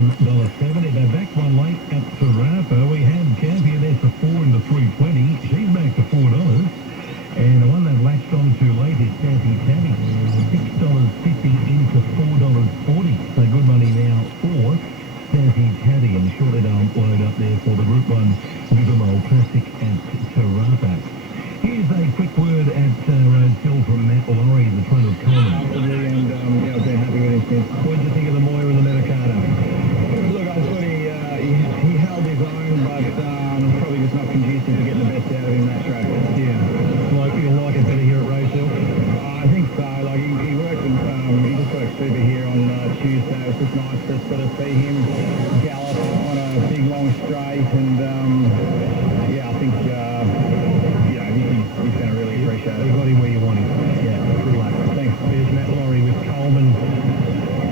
$70. They back one late at Tarapa. We had Championess for 4 in the 320. She's back to $4. And the one that latched on too late is Sassy Tabby. $6.50 into $4.40. So good money now for Sassy Tabby. And shortly they'll load up there for the Group 1 Livermore Classic at Tarapa. Here's a quick word at Rosehill from Matt Laurie in the front of Coleman. And I've been happy with his. What did you think of the Moira and the Medicata? Look, I thought he held his own, but probably just not conducive to getting the best out of him that track. Yeah, like you'll like it better here at Rosehill. I think so. Like he worked and he just got a super here on Tuesday. It was just nice to sort of see him gallop on a big long straight, and yeah, I think he's going to really appreciate it. You got him where you want him. Yeah, good luck. Thanks. There's Matt Laurie with Coleman.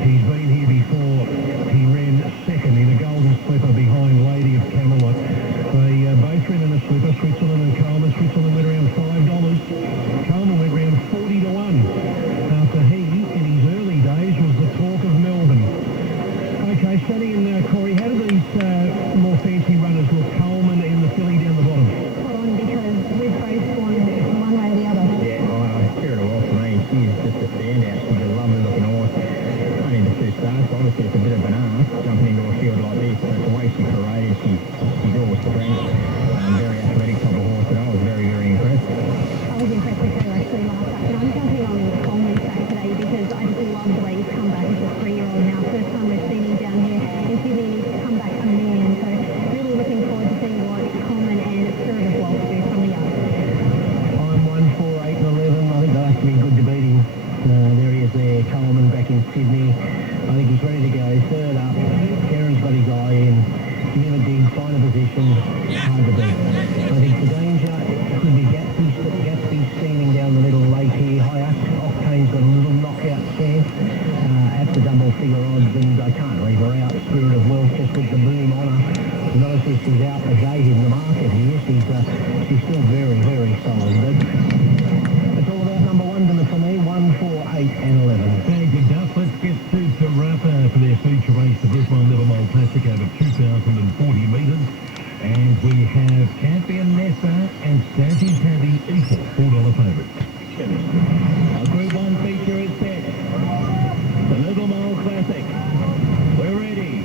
He's been here before. He ran second in a golden slipper behind Lady of Camelot. They both ran in a slipper, Switzerland and Coleman. Switzerland went around $5. Coleman went around 40 to 1. After he, in his early days, was the talk of Melbourne. Okay, Sonny and Corey, how do these more fancy runners look? Coleman and the filly down the bottom. Because we've both gone one way or the other. Yeah, Spirit of War for me, she's just a standout. She's a lovely looking horse. Only the 2 starts, obviously it's a bit of an ask jumping into a field like this, but the way she paraded, she's all strength, very athletic type of horse, and I was very, very impressed. I was impressed with her actually last up, and I'm jumping on Coleman's back today because I just love the way he's come back as a 3-year-old now. First time we've seen him down here in Sydney, and he's come back a man, so really looking forward to seeing what Coleman and Spirit of War do from the yard. I'm 1, 4, 8 and 11. I think they'll have to be good to beat him. There he is there, Coleman back in Sydney. I think he's ready to go. Third up, Karen's got his eye in. Give him a dig, find a position, hard to beat. I think the danger could be Gatsby steaming down the middle late here. High Octane's got a little knockout chance at the double figure odds, and I can't leave her out. Spirit of Wealth just with the boom on her. And obviously she's out the gate in the market here. She's still very, very solid. But it's all about number 1 for me. 1, 4, 8 and 11. Thank you, Duff. Let's get to Tarapa for their feature race, the Group 1 Livermore Classic over 2,040 metres. And we have Championess and Sassy Tabby equal $4 favourites. Our Group 1 feature is set. The Livermore Classic. We're ready.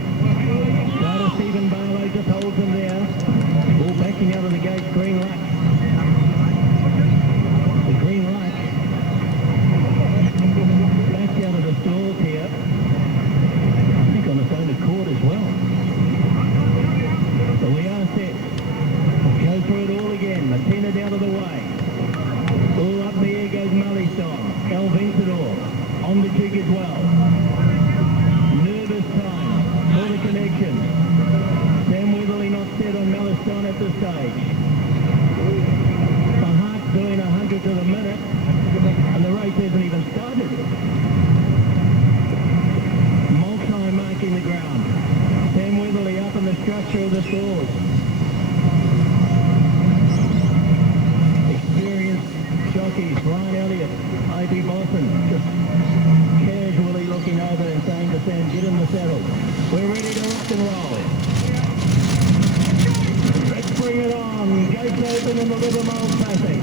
Starter Stephen Barlow just holds them there. All backing out of the gates, Green Luck. The Green Luck back out of the stalls here. I think on its own accord as well. So we are set. Go through it all again. The 10 down of the way. All up in the air goes Mullystone. El Vencedor on the jig as well. Nervous time for the connection. Sam Weatherly not set on Mullystone at this stage. Mahart's doing 100 to the minute, and the race hasn't even started. Multi marking the ground. Sam Weatherly up in the structure of the stalls. Experienced jockeys, Ryan Elliott, A.P. Boston, just casually looking over and saying to Sam, get in the saddle. We're ready to rock and roll. Let's bring it on. Gates open in the Livermore Classic.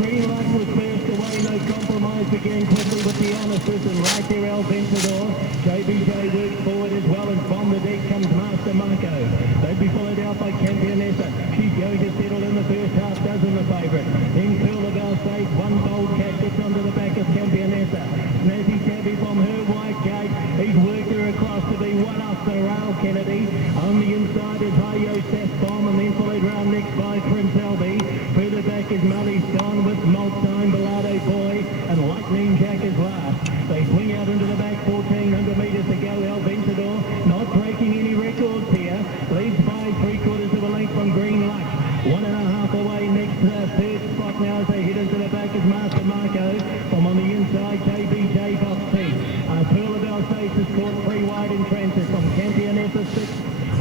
Green Luck was first away, no compromise, began quickly with the honest and right there El Vencedor. JBJ works forward as well, and from the deck comes Master Marco. They'd be followed out by Campionessa. She's going to settle in the first half dozen, the favourite. Then Pearl of our State, One Bold Cat gets onto the back of Campionessa. Snazzy Tabby from her white gate. He's worked her across to be one off the rail, Kennedy. On the inside is Hayo Sass Bomb, and then followed round next by Prince Albie. Further back is Mullystone with Maltine, Bellardo Boy, and Lightning Jack is last. They swing out into the back, 1,400 metres to go. El Vencedor not breaking any records here. Leads by 3/4 of a length from Green Luck. 1.5 away next third spot now as they head into the back is Master Marco. From on the inside, KBJ Box Pete. Pearl of Alsace has caught 3 wide in transit from Campionessa 6.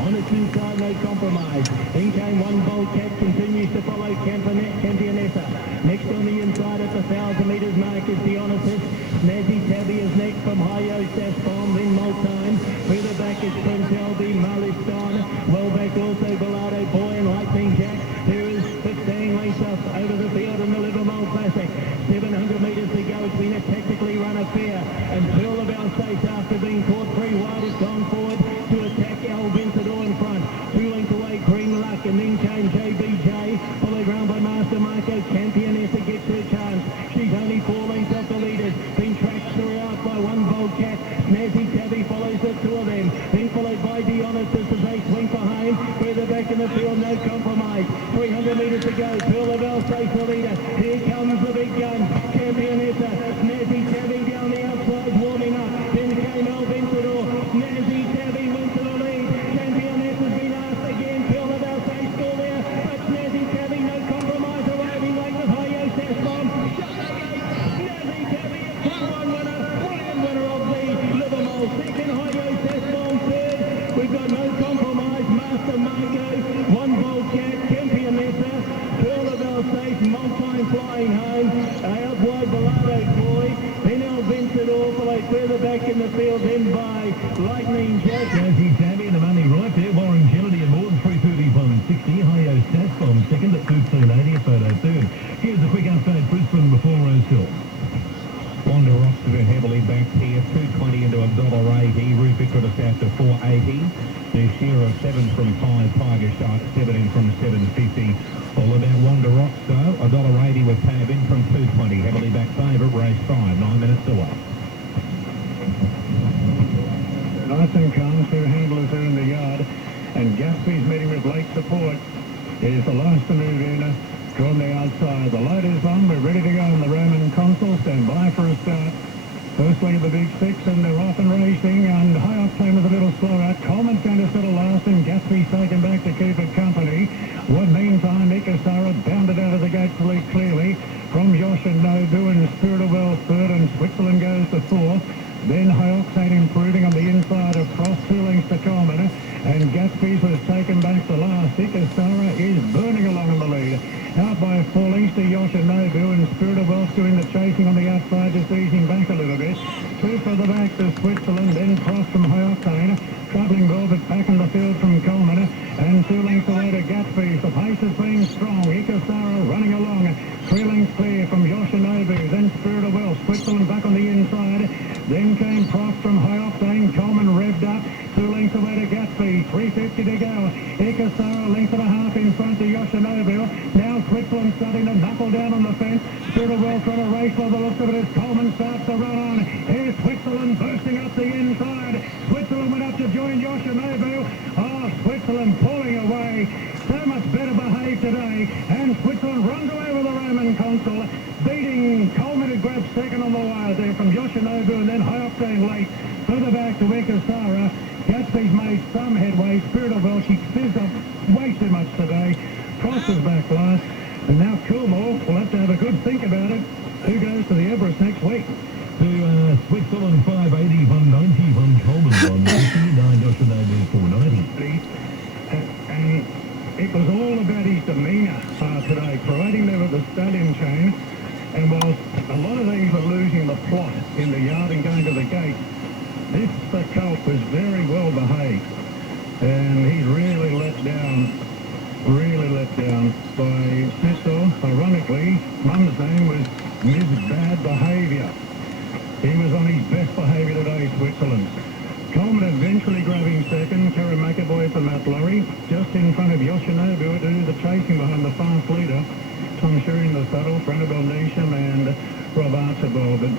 On its inside, no compromise. In came one Bold Cat, continues to follow Campionessa. Next on the inside at the 1,000 metres mark is Dionysus. Snazzy Tabby is next from Hi-Yo Sass Bomb, then Multime. Further back is Prince Albie, Marliston. Well back also Bellardo Boy and Lightning Jack. There is 15 lengths up over the field in the Livermore Classic. 700 metres to go. It's been a tactically run affair. And Pearl of Alsace, after being caught 3 wide, has gone forward to attack El Vencedor in front. 2 lengths away, Green Luck, and then came JBJ, followed round by Master Marco. Campionessa gets her chance. She's only 4 lengths off the leaders. Been tracked throughout by one Bold Cat. Snazzy Tabby follows the 2 of them. Then followed by Dionysus as they swing for home. Further back in the field, no compromise. 300 metres to go. Pearl of Alsace the leader. Here comes the big gun. Campionessa. Snazzy Tabby down the outside, warming up. Then came El Vencedor. Snazzy Tabby went to the lead. Campionessa's been asked again. Pearl of Alsace still there. But Snazzy Tabby, no compromise, arriving late with Hi-Yo Sass Bomb. Snazzy Tabby, a 2-1 winner. Brilliant winner of the Livermore. Second, Hi-Yo Sass Bomb. Third, we've got no compromise. Master Marco. One Bold Cat. Campionessa. Pearl of Alsace. Multime flying home. Out wide, Bellardo Boy. Then El Vencedor, followed further back in the field, then by Lightning Jack. Snazzy Tabby and the money right there. Warren Kennedy and more than 3:31.60. Hi-Yo Sass Bomb second at 2:10.80. Photo third. Here's a quick update. Brisbane before Rosehill. Wanda Rocks a bit heavily back here, 220 into $1.80. Rubiquitous out to 4.80. Their share of 7 from 5. Tiger Shark 7 in from 7.50. All about Wanda Rocks though, $1.80 with Tab in from 220. Heavily back favourite, race 5, 9 minutes away. Nice and calm, 2 handlers are in the yard, and Gatsby's meeting with late support. Is the last to move in. Drawn the outside. The light is on. We're ready to go in the Roman Consul. Stand by for a start. Firstly, the big 6, and they're off and racing, and High Octane was a little slower. Coleman's going to settle last, and Gatsby's taken back to keep it company. Meantime, Ikasara bounded out of the gate to lead clearly from Yoshinobu, and Spirit of Well third, and Switzerland goes to 4th. Then High Octane improving on the inside of Cross, 2 lengths to Coleman, and Gatsby's was taken back to last. Ikasara is burning along in the lead. Out by 4 lengths to Yoshinobu, and Spirit of Wealth doing the chasing on the outside, just easing back a little bit. 2 further back to Switzerland, then Cross from High Octane. Travelling well, but back in the field from Coleman, and 2 lengths away to Gatsby's. The pace has been strong. Ikasara running along. 3 lengths clear from Yoshinobu, then Spirit of Wealth. Switzerland back on the inside. Then came Prof from High Octane. Coleman revved up. 2 lengths away to Gatsby. 3.50 to go. Ikasara, length and a half in front to Yoshinobu. Now Switzerland starting to knuckle down on the fence. Spirit of Wealth trying to race by the looks of it as Coleman starts to run on. Here's Switzerland bursting up the inside. Switzerland went up to join Yoshinobu. Oh, Switzerland pulling away. So much better behaved today. And Switzerland runs away with the Roman Consul, beating Coleman, who grabbed second on the wire there from Yoshinobu, and then High Octane late. Further back to Ikasara. Gatsby's made some headway. Spirit of Well, she fizzed up way too much today. Cross is back last. And now Coolmore will have to have a good think about it. Who goes to the Everest next week? To Switzerland 580, 190, from Coleman 150, 9 Yoshinobu 490. And it was all about his demeanour today, parading there with the stallion chain. And whilst a lot of these were losing the plot in the yard and going to the gate, this colt was very well behaved. And he's really let down by Smithsell. Ironically, Mum's name was Ms. Bad Behaviour. He was on his best behaviour today, Switzerland. Coleman eventually grabbing second. Karen McAvoy from Mount Laurie, just in front of Yoshinobu to do the chasing behind the fast leader. Tom Sherry in the saddle, Brannabelle Neesham and Rob Archibald. But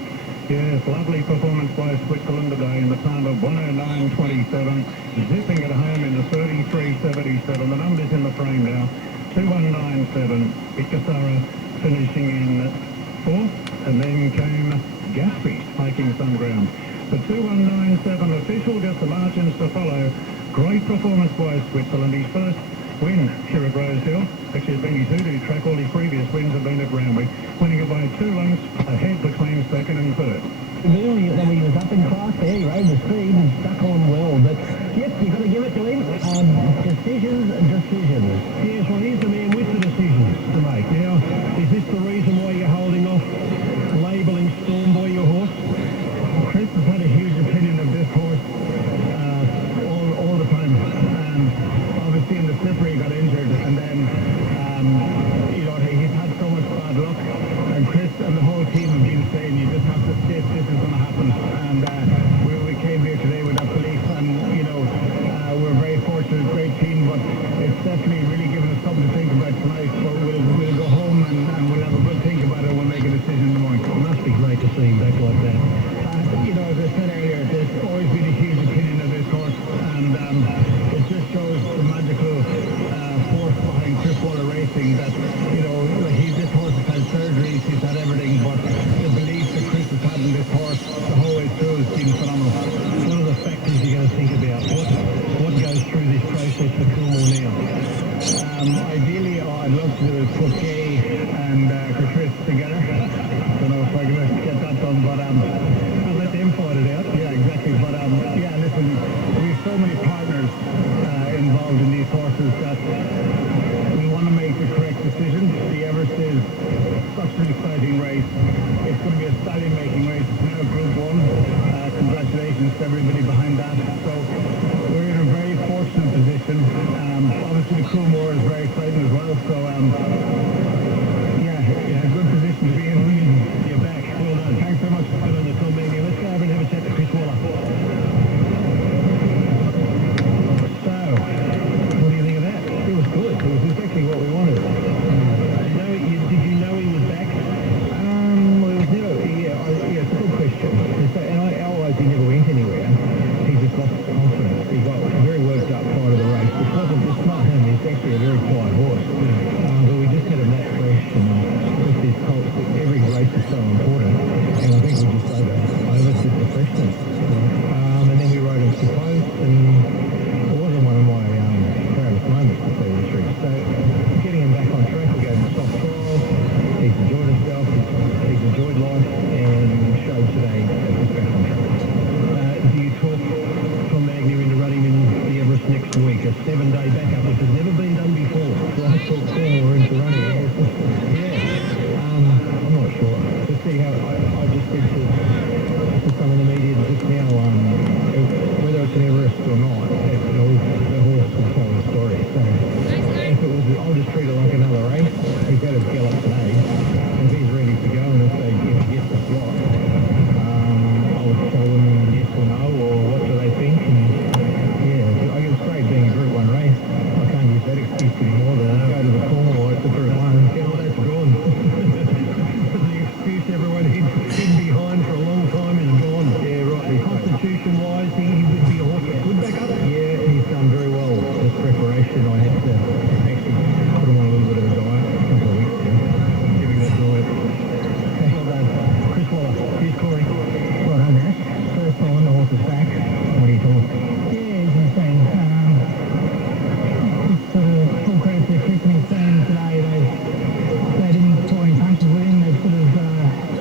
yes, lovely performance by Switzerland today in the time of 109.27, zipping it home into 33.77. The numbers in the frame now, 2197. Ikasara finishing in 4th, and then came Gatsby making some ground. The 2197 official, just the margins to follow. Great performance by Switzerland. His first win here at Rosehill. Actually, it's been his hoodoo track. All his previous wins have been at Randwick, winning it by 2 lengths ahead between second and third. Really, he was up in class there. He rode the speed and stuck on well, but Yep, you've got to give it to him. Decisions. Yes, well, he's the man with the decisions to make. Now, is this the reason why you're holding off labelling Storm Boy your horse? Chris has had a huge opinion of this horse all the time. And obviously in the slipper he got injured, and then he's had so much bad luck. And Chris and the whole team have been saying you just have to sit, this is going to happen. And we came here today with that belief, and we're very fortunate, great team, but it's definitely really given us something to think about tonight. But we'll go home and we'll have a good think about it and we'll make a decision in the morning. It must be great to see him back like that. As I said earlier, there's always been a huge opinion of this horse, and it just shows the magical force behind Chris Waller Racing that, this horse has had surgeries, he's had everything, but the belief that Chris has had in this horse the whole way through has been phenomenal. What are the factors you're going to think about? What goes through this process for Coolmore now? Ideally, I'd love to do is put Gay and Chris together. Don't know if I can get that done, but I'll let them fight it out. yeah, exactly. But listen, we have so many partners involved in these horses that we want to make the correct decision. The Everest is such an exciting race. It's going to be a stallion-making race. It's now Group 1. Congratulations to everybody behind that. So we're in a very fortunate position. Obviously the Coolmore is very exciting as well. So a good position to be in. You're back. Well done. Thanks so much. Good on the Tom Mangy. Let's go over and have a chat to Chris Waller. So, what do you think of that? It was good. It was exactly what we wanted. Did you know he was back? Well, it was never. It's a good question. Otherwise, he never went anywhere. He just lost confidence. He got very worked up prior to the race. It's not him. He's actually a very quiet horse. But we just had him that fresh, and with this colt, every race is so important. And I think we just overdid the freshness. And then we rode him to post, and it wasn't one of my proudest moments to say the truth. So getting him back on track, we gave him a soft trial. He's enjoyed himself. He's enjoyed life, and showed today that he's back on track. Do you talk Tom Magnier into running in the Everest next week? A 7-day backup, which has never been done before. So I thought Coolmore into running. I'm not sure. To see how I just said to some of the media just now, whether it's an Everest or not, the horse will tell the story. So if it was, I'll just treat it like another race. He's had his gallop today. If he's ready to go, and if he gets the slot, I would tell them yes or no, or what do they think. And I get straight being a Group 1 race. I can't use that excuse anymore. Go to the Coolmore, it's a Group 1. That's gone. The excuse everyone hid behind for a long time is gone. Yeah, right. Constitution-wise, he would be a horse that could back up. Yeah, he's done very well. This preparation, I had to actually put him on a little bit of a diet a couple of weeks ago. Giving that diet. Well done. Chris Waller, here's Corey. Well done, Ash. First time the horse is back. What do you think? Yeah, as I was saying, it's sort of full credit to Chris and his team today. They didn't pull any punches with him. They've sort of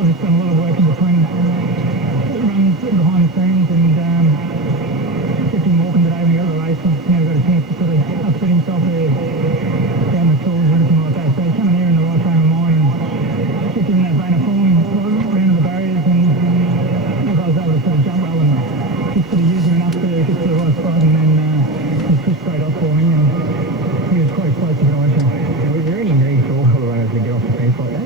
obviously done a lot of work in between runs behind the scenes, and kept him walking today when he got to the race. He's never got a chance to sort of upset himself down the tools or anything like that. So he's coming here in the right frame of mind and kept him in that vein of form, around the barriers, and look, I was able to sort of jump roll and just sort of use him enough to get to the right spot, and then he pushed straight off for me, and he was quite explosive in action. Was there any need for all the runners to get off the fence like that?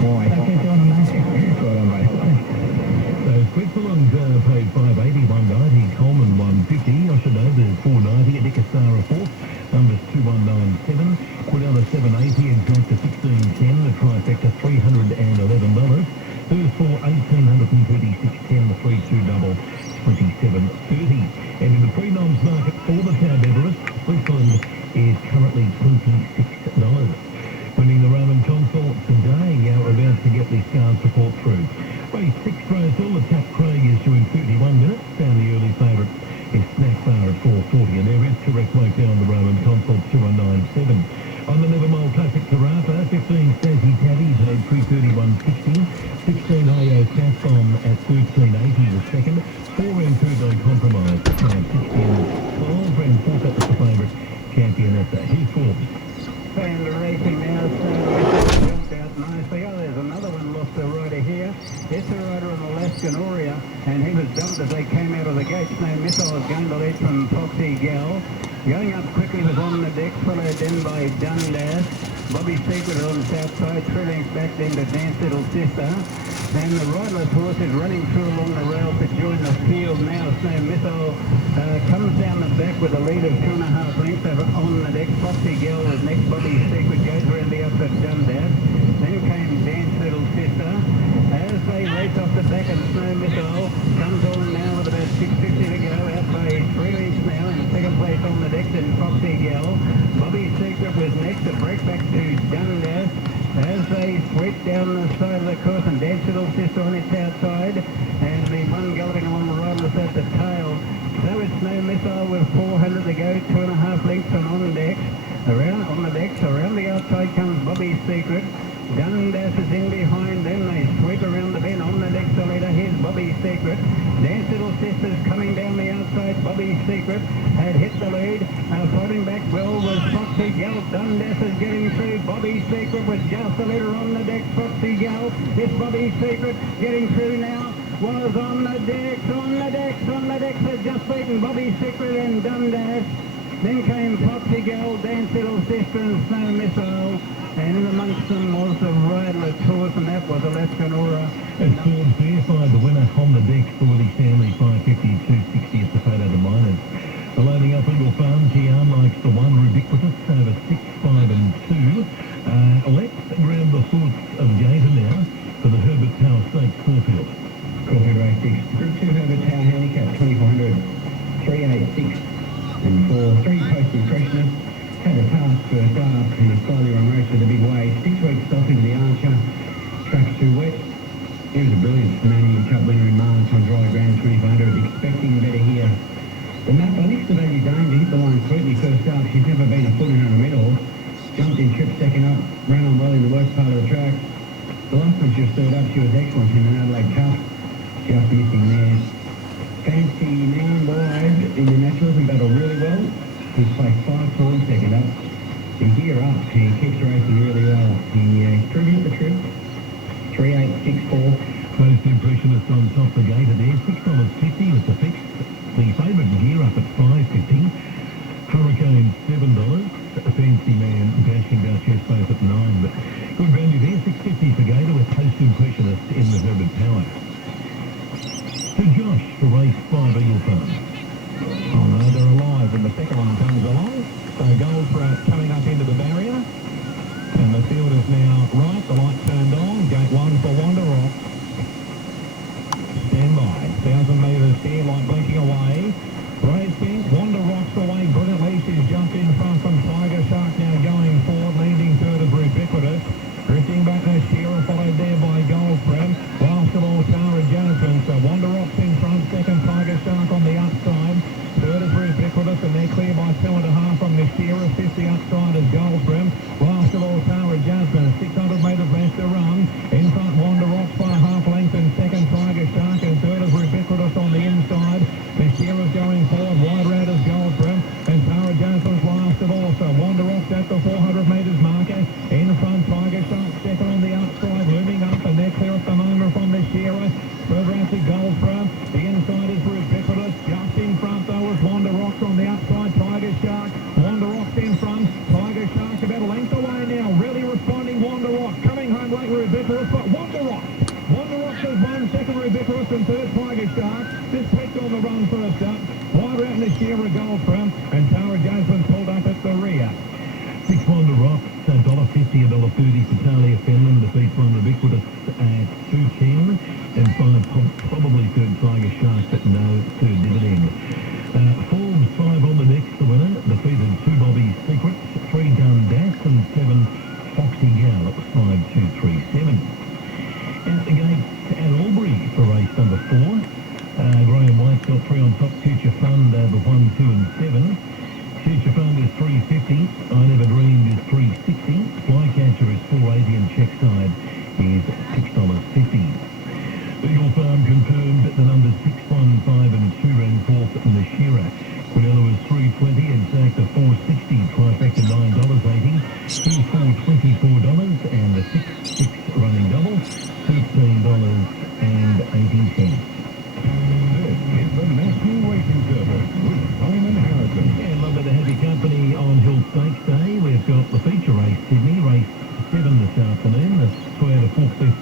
Why? They kept on, mate. Well done, mate. So Switzerland paid $5.80, $1.90, Coleman $1.50, Oshonoda $4.90, Dicasara $4, numbers 2197, Quidella $7.80, and Jock to $16.10, the trifecta $311. First for $1,836.10, the 3-2 double $27.30. And in the pre-noms market for the Tab Everest, Switzerland is currently $26. Winning the Roman Consort today, about to get the Scars report through. Race 6 Roseville, the Tap Craig is doing 31 minutes, and the early favourite is Snack Bar at 4:40, and there is correct weight down the Roman Consort 2197. On the Nevermore Classic Carafa, 15 Stacey Tabby paid 331.60, 16 Ayo Cat Bomb at 13.80 the second, 4 and 2 Don't Compromise Missiles gained the lead from Foxy Gal. Going up quickly was On the Deck, followed then by Dundas. Bobby Secret on the south side, 3 lengths back then to Dance Little Sister. And the riderless horse is running through along the rail to join the field now. Snow Missile comes down the back with a lead of 2.5 lengths over On the Deck. Foxy Gal was next. Bobby Secret goes around the outside Dundas. Then came Dance Little Sister. As they race off the back, and Snow Missile comes on now with about 6.50 to go. Out by 3 lengths now. In second place On the Deck and Foxy Gal. Bobby Secret was next. A break back to Dundas. As they sweep down the side of the course, and Dance Little Sister on its outside, and the one galloping along the riderless at the tail. So it's No Missile with 400 to go, 2.5 lengths on decks. Around on the decks, around the outside comes Bobby Secret. Dundas is in behind them. They sweep around the bend. On the next the leader. Here's Bobby Secret. Dance Little Sisters coming down the outside. Bobby Secret had hit the lead. Fighting back well was Foxy Gal. Dundas is getting through. Bobby Secret was just the leader on the deck. Foxy Gal. It's Bobby Secret getting through now. Was on the decks, on the decks, on the decks. Has just beaten Bobby Secret and Dundas. Then came Foxy Gal, Dance Little Sister and Snow Missile. And in amongst them was the riderless horse, and that was Alaskan Aura. It's Ford Fairfield, the winner On the Deck, Willie Stanley, 5.52.60 at the photo of the minors. The loading up Eagle Farm, Kian likes the one, Ubiquitous, over 6, 5 and 2. Let's grab the thoughts of Gator now for the Herbert Tower Stakes Caulfield. Caulfield Race 6, Group 2 Herbert Tower Handicap, 2400, 386 and 4, 3 Post Impressionist. Had a task first up in a slightly run race with a big wave. 6 weeks off into the Archer. Track's too wet. He was a brilliant Manian Cup winner in March on dry ground, 2400. Expecting better here. The map, I think, the Value Dame to hit the line sweetly first up. She's never been a foot in her middle. Jumped in trip second up. Ran on well in the worst part of the track. The last time she was third up, she was excellent in an Adelaide Cup. Just missing there. Fancy Noun wide in the naturals and battled really well. He's placed 5 forward, second up. He's gear up. He keeps racing really well. He's proven at the trip. 3.864. Most Impressionist on top the gator there, $6.50 with the fix. The favourite gear up at $5.50. Hurricane $7. Fancy Man, Dashing Duchess both at 9. But good value there, $6.50 for Gator with Post Impressionist in the Herbert Power. To Josh for race 5 Eagle Farm. Oh no, they're alive, and the second one comes along. So Goldfront coming up into the barrier. And the field is now right, the light turned on. Gate 1 for Wonder Rock. Stand by. 1,000 metres here, light blinking away. Racing, Wonder Rock's away brilliantly. She's jumped in front from Tiger Shark, now going forward, leading third of Ubiquitous. Drifting back to Shearer, followed there by Goldfront. Last of all, Tara Jasmine. So Wonder Rock's in front, second Tiger Shark on the upside. Third is Ubiquitous, and they're clear by 2.5 from the Shearer. 50 outside is Goldfront. Last of all, Tara Jasmine. 600 metres left to run. In front, Wonder Rock's by half length, and second Tiger Shark, and third is Ubiquitous on the inside. The Shearer's going forward, wide round is Goldfront, and Tara Jasmine's last of all. So Wonder Rock's at the 400 metres marker. In front, Tiger Shark second on the outside, looming up, and they're clear at the moment from the Shearer. Further out to Goldfront. The inside is Ubiquitous. Just in front though is Wonder Rock's on the outside. Tiger Shark. Wonder Rock's in front. Tiger Shark about a length away now. Really responding. Wonder Rock coming home late. Ubiquitous, but Wonder Rock. Wonder Rock has won, second Ubiquitous, and third Tiger Shark. This picked on the run first up. Wide out in the Shearer Goldfront, and Tara Jasmine pulled up at the rear. 6 Wonder Rock, $1.50, $1.30 for Talia Fenlon. Defeats 1 Ubiquitous at $2.10, and 5 probably third Tiger Shark, but no third dividend. Forbes 5 on the next, the winner. Defeated 2 Bobby Secrets, 3 Dundas, and 7 Foxy Gal. It was 5, 2, 3, 7. At the gates at Albury for race number 4. Graham White's got 3 on top. Future Fund over 1, 2 and 7. Future Fund is $3.50. I Never Dreamed is $3.60. Flycatcher is $4.80, and Checkside is $6.50. Eagle Farm confirmed the numbers 6, 1, 5 and 2 ran fourth in the Shearer. Quinella was $3.20, Exact a $4.60, Trifecta $9.80, 2, 4, $24, and the 6, 6 running double, $13.80. This is the National Racing Service. this afternoon. The Toyota Forklift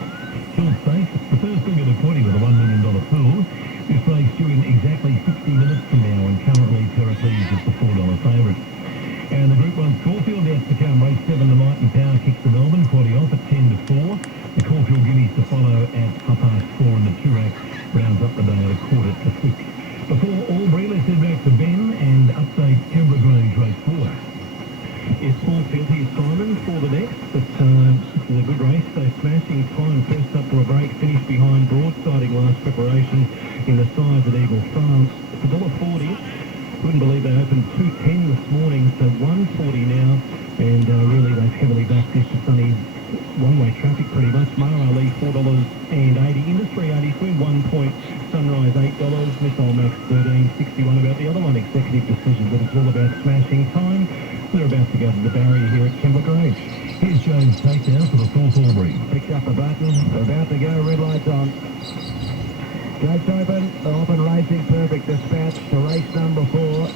Hill Stakes. The first thing at a 20 with a $1 million pool. This race due in exactly 60 minutes from now, and currently Pericles is the $4 favourite. And the Group 1 Caulfield yet to come. Race 7, the Might and Power kicks the Melbourne. Quaddy off at 10 to 4. The Caulfield Guineas to follow at 4:30, and the Toorak rounds up the day at 5:45. Before Albury, let's head back to Ben and update Canberra Grange race 4. It's Paul Fielty, Simon, for the next, but this is a good race. So smashing time, first up for a break, finished behind broadsiding last preparation in the size at Eagle Farm. It's $1.40. Wouldn't believe they opened 2.10 this morning, so 1.40 now, and really they've heavily backed this to sunny one-way traffic pretty much. Mar Ali $4.80, Industry 80, Swim 1 point, Sunrise $8, Missile Max 13.61. About the other one, Executive Decision, but it's all about smashing time. We're about to go to the barrier here at Canberra Grange. Here's James Tate now for the 4th Albury. Picks up the button. We're about to go. Red lights on. Gates open. Off and racing. Perfect dispatch to race number 4.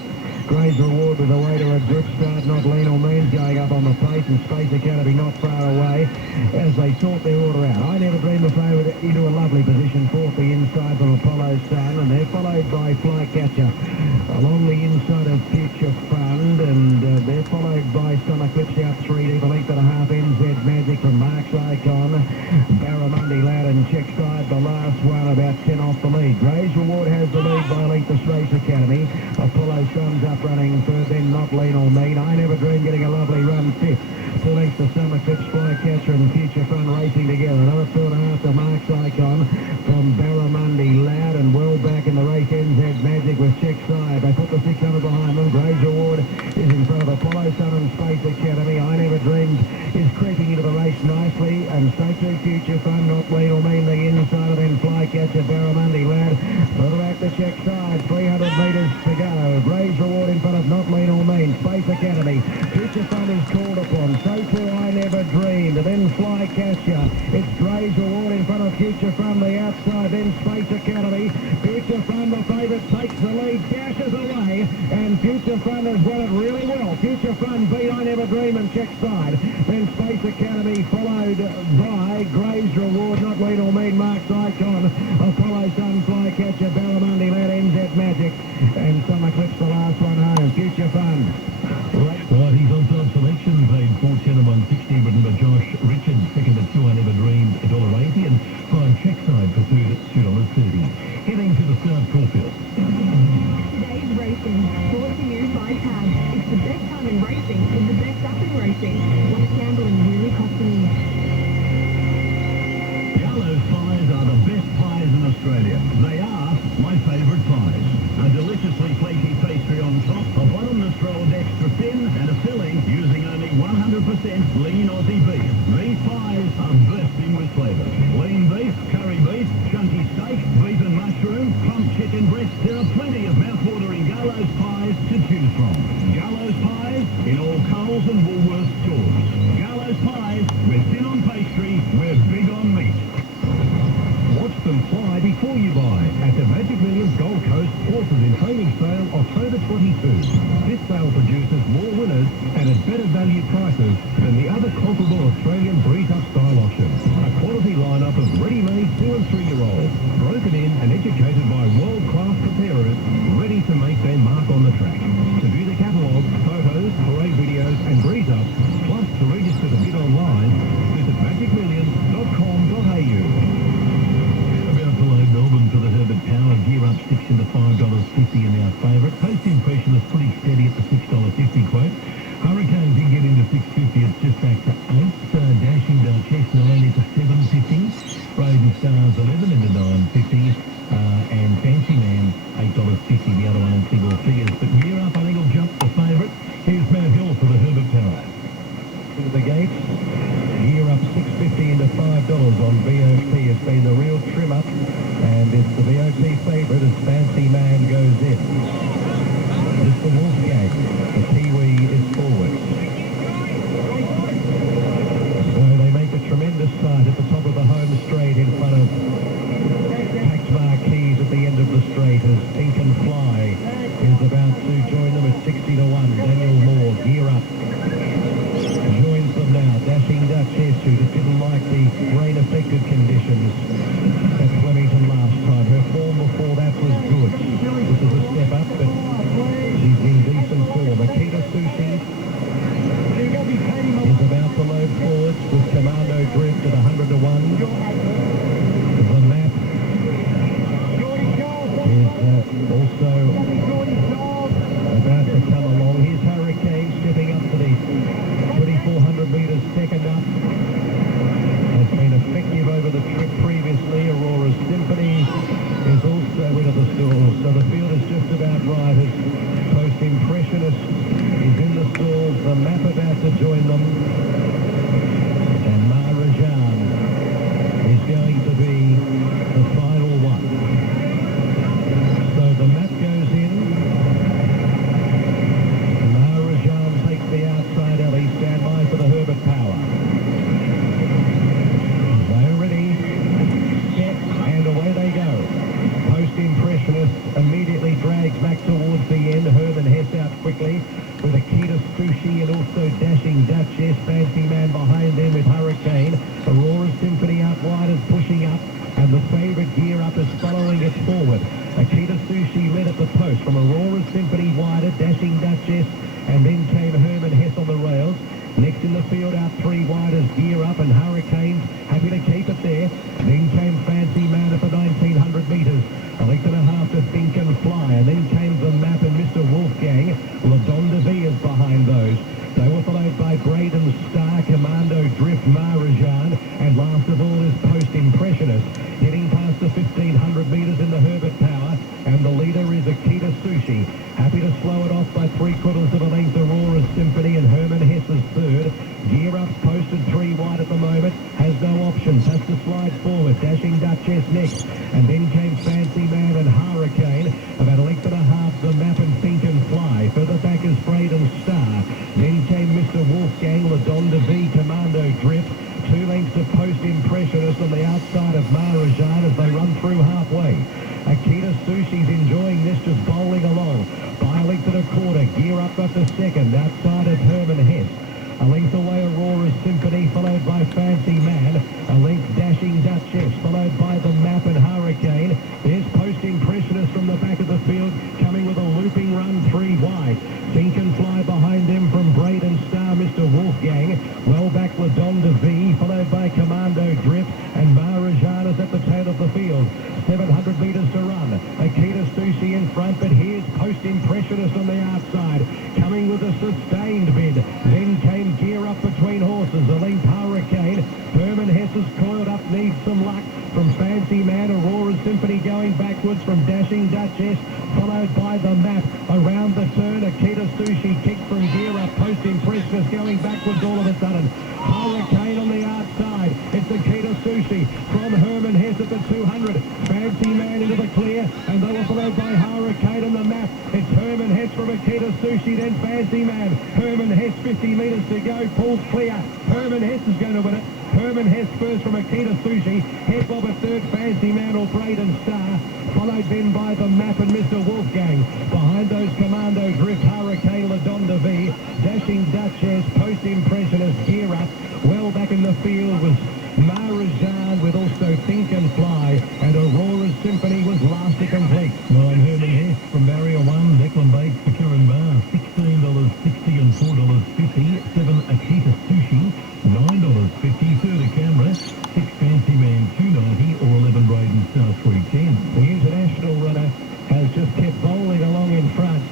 Gray's Reward with a way to a good start. Not lean or means going up on the pace, and Space Academy not far away as they sort their order out. I Never Dream the favourite into a lovely position. 4th the inside from Apollo Sun, and they're followed by Flycatcher along the inside of Future Fund, and they're followed by Summer Clips out 3 deep. A length and a half. NZ Magic from Mark's Icon, Barramundi Lad and Checkside the last one, about 10 off the lead. Gray's Reward has the lead by a length of Space Academy. Apollo Sun's up running third, then Not Lean or Mean. I Never Dream getting a lovely run 5th. 2 lengths to Summer Clips, Flycatcher and Future Fun racing together. Another 2.5 to Mark's Icon from Barramundi Lad, and well back in the race NZ Magic with Checkside. They put the 600 behind them. Gray's Reward is in front of Apollo Sun and Space Academy. I Never Dreamed is creeping into the race nicely, and so too Future Fun, Not Lean or Mean the inside, and then Flycatcher, Barramundi Lad. Further back to Checkside, 300 metres to go. Gray's Reward in front of Not Lean or Mean. Space Academy. Future Fun is called upon. So too I Never Dreamed. And then Flycatcher. It's Gray's Reward in front of Future Fun, the outside. Then Space Academy. Future Fun, the favourite, takes the lead, dashes away, and Future Fun has won it really well. Future Fun beat I Never Dream and Checkside. Then Space Academy followed by Gray's Reward, Not Lean or Mean, Mark's Icon, Apollo Sun, Flycatcher, Barramundi Lad, NZ Magic, and Summer Clips the last one home. Future Fun. Right, he's on top selection, paid 4.10 and 160, written by Josh Richards. Second at 2, I Never Dreamed, $1.80, and 5 Checkside for third at $2.30. Heading to the start, Caulfield. Today's racing, brought to you by TAB. It's the best time in racing with the best app in racing. What's gambling really costing you? Gallows pies are the best pies in Australia. They are my favourite pies. A deliciously flaky pastry on top, a bottom that's rolled extra thin, and a filling using only 100% lean Aussie beef. These pies are bursting with flavour. Lean beef, curry beef, chunky steak, beef and mushroom, plump chicken breast. There are plenty of mouth-watering Gallows pies to choose from. Gallows pies in all Coles and Woolworths stores. Gallows pies, we're thin on pastry, we're big on meat. Watch them fly before you buy at the Magic Millions Gold Coast Horses in Training Sale October 22. This sale produces more winners and at better value prices than the other comparable Australian breed-up style auctions. A quality lineup of ready-made 2- and 3-year-olds, broken in and educated by world-class preparers, ready to make their mark on the track. To view the catalogue, photos, parade videos and breed-ups, plus to register to bid online, visit magicmillions.com.au. Melbourne for the Herbert Power. Gear up 6 into $5.50 in our favourite. Post impression is pretty steady at the $6.50 quote. Hurricane did get into $6.50. It's just back to 8. Dashing Duchess 9 into $7.50. Braden Stars 11 into $9.50. And Fancy Man $8.50. The other one in single figures. But gear up, I think, will jump the favourite. Here's Matt Hill for the Herbert Power. To the gates. Gear up $6.50 into $5 on VOP has been the real trim up, and it's the VOP favourite as Fancy Man goes in. Just the Wolfgate, the Kiwi is forward. So they make a tremendous start at the top of the home straight in front of Pax Marquis at the end of the straight as Ink and Fly is about to join them at 60 to 1. Daniel Moore, gear up. Joins them now, Dashing Day. Duchess, who just didn't like the rain-affected conditions at Flemington last time. Her form before that was good. This is a step up, but she's in decent form. Akita Sushi is about to load forwards with Commando Drift at 100 to 1. The map is also about to come along. Here's Hurricane stepping up to the 2,400 metres second up. Has been effective over the trip previously. Aurora's Symphony is also into the stalls. So the field is just about right as Post Impressionist is in the stalls. The map about to join them. And Maharajan is going to be the final one. So the map goes in. Maharajan takes the outside alley. Stand by for the Herbert Power. They're ready, set, and away they go. Post Impressionist immediately drags back towards the end. Herman Hess out quickly with Akita Sushi and also Dashing Duchess. Fancy Man behind them with Hurricane. Aurora Symphony out wide is pushing up, and the favourite Gear Up is following it forward. Akita Sushi led at the post from Aurora Symphony wider, Dashing Duchess, and then came Herman Hess on the rails. Next in the field out three wide is Gear Up, and Hurricanes happy to keep it there. Then came Fancy Man at the 1,900 metres. A length and a half to Think and Fly, and then came the map and Mr. Wolfgang. Ladonda V is behind those. They were followed by Braden Star, Commando Drift, Maharajan, and last of all is Post Impressionist. Heading past the 1,500 metres in the Herbert Power, and the leader is Akita Sushi. Happy to slow it off by 3/4 of a length, Aurora Symphony, and Herman Hess is third. Gear Up posted three wide at the moment, has no options, has to slide forward. Dashing Duchess next, and then came Fancy Man and Hurricane. About a length and a half, the map and Think and Fly. Further back is Braden Star. Then came Mr. Wolfgang, Ladonda V, Commando Drift. 2 lengths of Post Impressionist on the outside of Maharajan as they run through halfway. Akita Sushi's enjoying this, just bowling along. By a length and a quarter, Gear Up got the second, outside of Herman Hess. A length away, Aurora's Symphony, followed by Fancy Man. A length, Dashing Duchess, followed by the map and Hurricane. There's Post Impressionist from the back of the field, coming with a looping run three wide. Think and Fly behind them from Braden Star, Mr. Wolfgang. Well back, Ladonda V, followed by Commando Drift, and Maharajan is at the tail of the field. 700 metres to run. Akita Sushi in front, but here's Post Impressionist on the outside, coming with a sustained bid. Then came Gear Up between horses. A length Hurricane. Herman Hess is coiled up, needs some luck from Fancy Man. Aurora Symphony going backwards from Dashing Duchess, followed by the map. Around the turn, Akita Sushi kicked from Gear Up. Post Impressionist going backwards all of a sudden. Hurricane on the outside. It's Akita Sushi from Herman Hess at the 200. Fancy Man into the clear, and they were followed by Hurricane on the map. It's Herman Hess from Akita Sushi, then Fancy Man. Herman Hess, 50 metres to go, pulls clear. Herman Hess is going to win it. Herman Hess first from Akita Sushi. Head Bob at third, Fancy Man or Braden Star. Followed then by the map and Mr. Wolfgang. Behind those, Commando Drift, Hurricane, Ladonda V. Dashing Duchess, Post Impressionist, Gear Up. Well back in the field was Maharajan with also Think and Fly, and Aurora's Symphony was last to complete. 9 Herman Hess from Barrier 1, Declan Bates to Kieran Barr, $16.60 and $4.50. 7 Akita Sushi, $9.50. Third a camera, 6 Fancy Man, $2.90, or 11 Braden Star, $3.10. The international runner has just kept bowling along in front,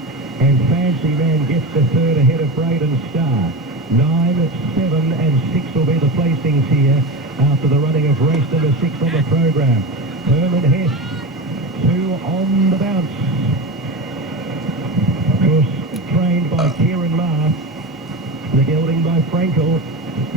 and Fancy Man gets the third ahead of Braden Star. 9, 7 and 6 will be the placings here after the running of race number 6 on the program. Herman Hess, 2 on the bounce. Of course, trained by Kieran Marr. The gelding by Frankel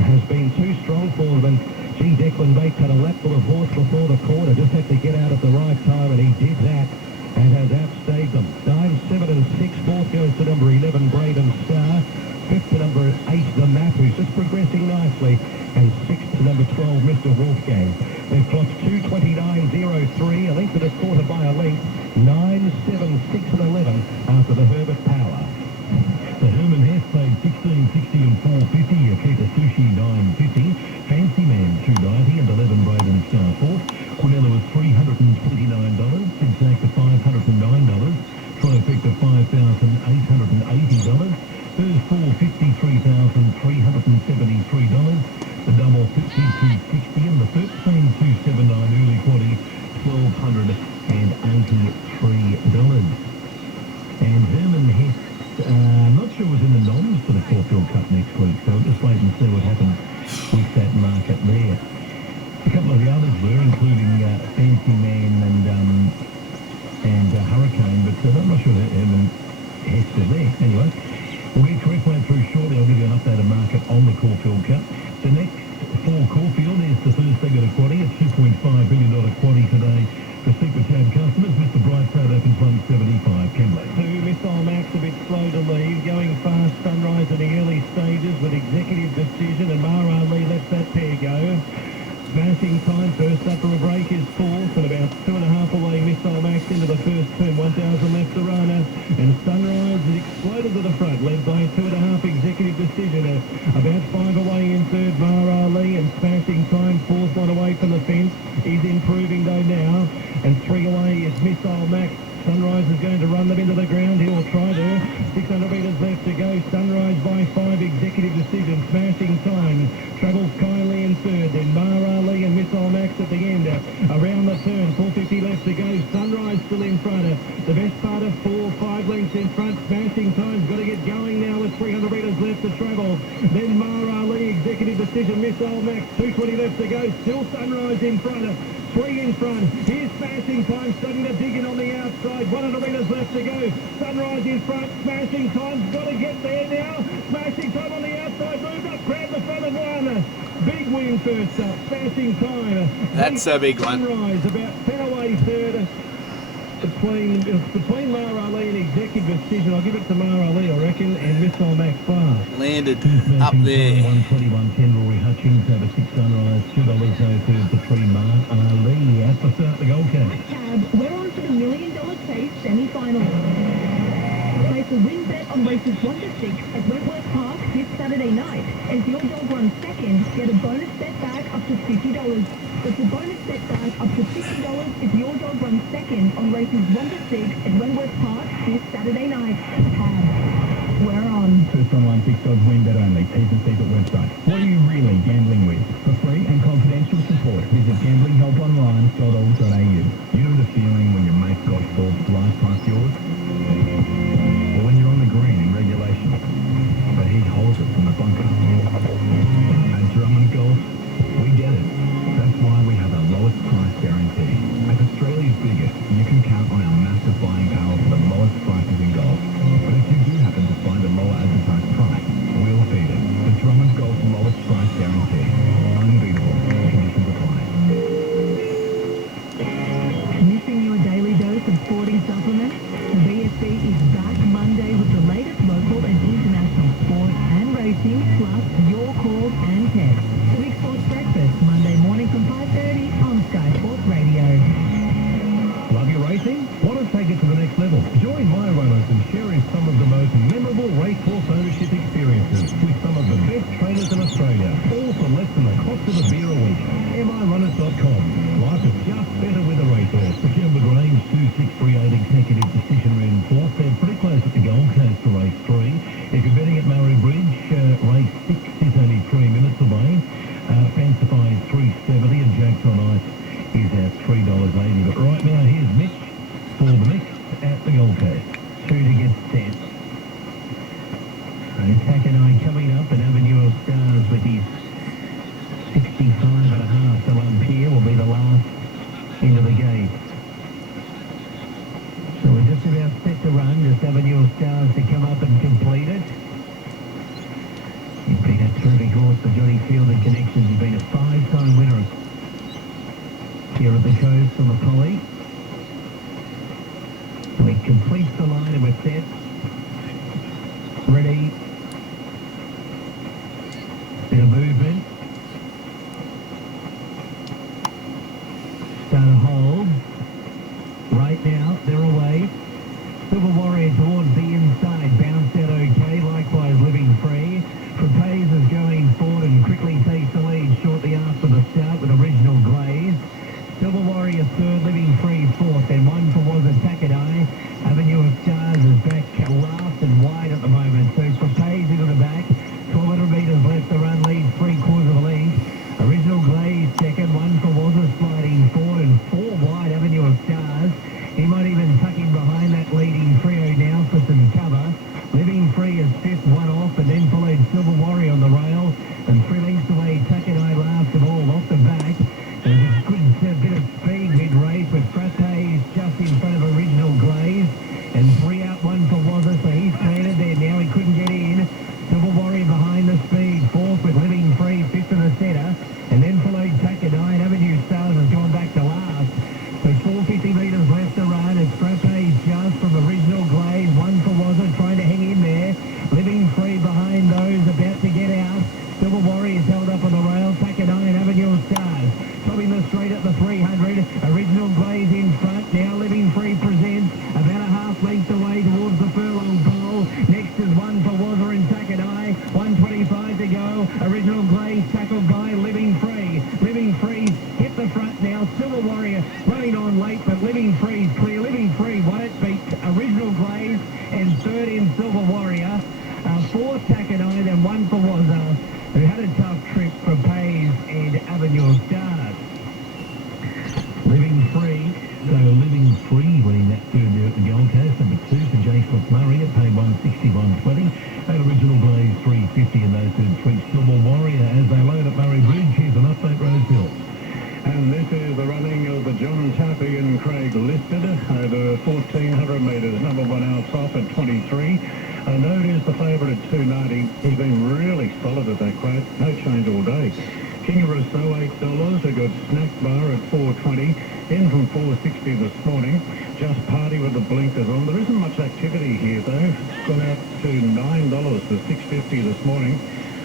has been too strong for them. And gee, Declan Bates had a lap full of horse before the quarter. Just had to get out at the right time, and he did that and has outstayed them. 9, 7 and 6. Fourth goes to number 11, Braden Star. Fifth to number 8, the map, who's just progressing nicely. And sixth to number 12, Mr. Wolfgang. They've clocked 2:29.03, a length and a quarter by a length. 9, 7, 6 and 11 after the Herbert Power. The Herman Hess paid $16.60 and $4.50. Akita Sushi, $9.50. $173. The double 52.60 and the 13.279 early quaddy $1,283. And Herman Hess, I'm not sure was in the noms for the Caulfield Cup next week, so we'll just wait and see what happens with that market there. A couple of the others were, including Fancy Man and Hurricane, but I'm not sure that Herman Hess was there. Anyway, we'll get correct way through shortly. I'll give you an updated market on the Caulfield Cup. The next for Caulfield is the first leg of the quaddy, a $2.5 billion quaddy today for Super Tab customers. Mr. Brightside opens 175. Kembley. Two Missile Max a bit slow to lead, going fast Sunrise in the early stages with executive decision, and Mara Ali lets that pair go. Smashing Time first up for a break is fourth, and about 2.5 away Missile Max into the first turn, 1,000 left to runner, and Sunrise has exploded to the front, led by 2.5 executive decision, about 5 away in third Mara Ali, and Smashing Time fourth, one away from the fence, is improving though now, and 3 away is Missile Max. Sunrise is going to run them into the ground. He'll try there. 600 metres left to go. Sunrise by 5. Executive decision. Smashing Time. Travels kindly in third. Then Mara Ali and Missile Max at the end. Around the turn. 450 left to go. Sunrise still in front. The best part of 4, 5 lengths in front. Smashing Time's got to get going now with 300 metres left to travel. Then Mara Ali. Executive decision. Missile Max. 220 left to go. Still Sunrise in front. 3 in front. Here's Smashing Time starting to dig in on the outside. 100 metres left to go. Sunrise in front. Smashing Time's got to get there now. Smashing Time on the outside. Moved up. Grabbed the front and won. Big win first up. Smashing Time. That's a big one. Sunrise about 10 away third. Between Mara Ali and executive decision, I'll give it to Mara Ali, I reckon, and Missile Max fast. Landed up there. 121.10 Rory Hutchings over 6 Sunrise, $2.03 for 3 Mara Ali at the start of the Gold Coast. Tab, we're on for the $1 million chase semi-final. Place a win bet on races 1 to 6 at Wentworth Park this Saturday night. As your dog runs second, get a bonus bet back up to $50. That's a bonus bet back up to $50 if your dog runs second on races 1 to 6 at Wentworth Park this Saturday night. Tab, we're on. First online fixed odds win bet only. T's and C's at website. What are you really gambling with? For free and confidential support, visit gamblinghelponline.org.au. You know the feeling when your mate's golf ball flies past yours? Or when you're on the green in regulation, but he holds it from the bunker. At Drummond Golf, we get it. That's why we have our lowest price guarantee. As Australia's biggest, you can count on our massive buying power for the lowest prices in golf. But if you do happen to find a lower advertised price, we'll beat it. The Drummond Golf lowest price guarantee. Unbeatable. Conditions apply. Missing you a daily dose of sporting supplements? The BSB is back Monday with the latest local and international sport and racing, plus your calls and texts. The Big Sports Breakfast, Monday morning from 5:30 on Sky Sports Radio. Love your racing? Want to take it to the next level? Join My Runners and share in some of the most memorable racehorse ownership experiences with some of the best trainers in Australia, all for less than the cost of a beer a week. MIRunners.com. Life is just better with a racehorse. The Kilburn Grange 2638 executive decision ran fourth. They're pretty close at the Gold Coast for race 3. If you're betting at Murray Bridge, race 6 is only 3 minutes away. Fancify is $3.70 and Jacks on Ice is at $3.80. But right now, here's Mitch for the mix at the Gold Coast. 2 to get set. Takanai coming up, and Avenue of Stars with his 65.5 to Lumpia will be the last into the gate. So we're just about set to run. Just Avenue of Stars to come up and complete it. He's been a terrific horse for Johnny Field and Connections. He's been a 5-time winner here at the coast on the Polly. So he completes the line and we're set. Ready. Bit of movement. Start a hold. Right now, they're away. Silver Warrior towards the inside. Bounced out okay. Likewise, Living Free. Propaz is going forward and quickly takes the lead shortly after the start with Original Glaze. Silver Warrior third, Living Free fourth, and one for Was a Tackadai. Avenue of Stars is back last and wide at the moment. So Propaz Free is fifth, one off, and then followed Silver Warrior on the rail, and 3 lengths away, Tuck and I last of all off the back. There's a good bit of speed mid-race with Frappes just in front of Original Glaze, and 3 out, 1 for Wazza, so he's planted there now, he couldn't get in. Silver Warrior behind the speed, fourth with Living Free, fifth in the centre, and then followed Tuck and I, and Avenue Stars has gone back to last. So 450 metres left to run. It's Frappes just from Original Glaze. 1 for Wazza trying to hang in there. Living Free behind those about to get out. Silver Warrior is held up on the rail. Tuck and I and Avenue Stars. Topping the straight at the 300. Original Glaze in front. Now Living Free presents about a half length away towards the furlong pole. Next is 1 for Wazza and Tuck and I. 125 to go. Original Glaze tackled by Living Free. Living Free hit the front now. Silver Warrior running on late, but Living Free's clear. Living Free won it, beat Original Glaze, and third in Silver Warrior. 4 Tuck and I, then 1 for Wazza, who had a tough trip for Pays and Avenue Stars. Living Free, so Living Free winning that third there at the Gold Coast. Number 2 for Jace McMurray at paid 161.20. And Original Glaze 350 in those third three. Silver Warrior as they load at Murray Bridge. Here's an update, Rosehill. And this is the running of the John Tappy and Craig listed over 1,400 metres. Number 1 out top at 23. Note is the favourite at 290. He's been really solid at that quote. No change all day. King of Rousseau, $8. A good snack bar at 420. In from 460 this morning. Just Party with the blinkers on. There isn't much activity here though. Gone out to $9 for 650 this morning.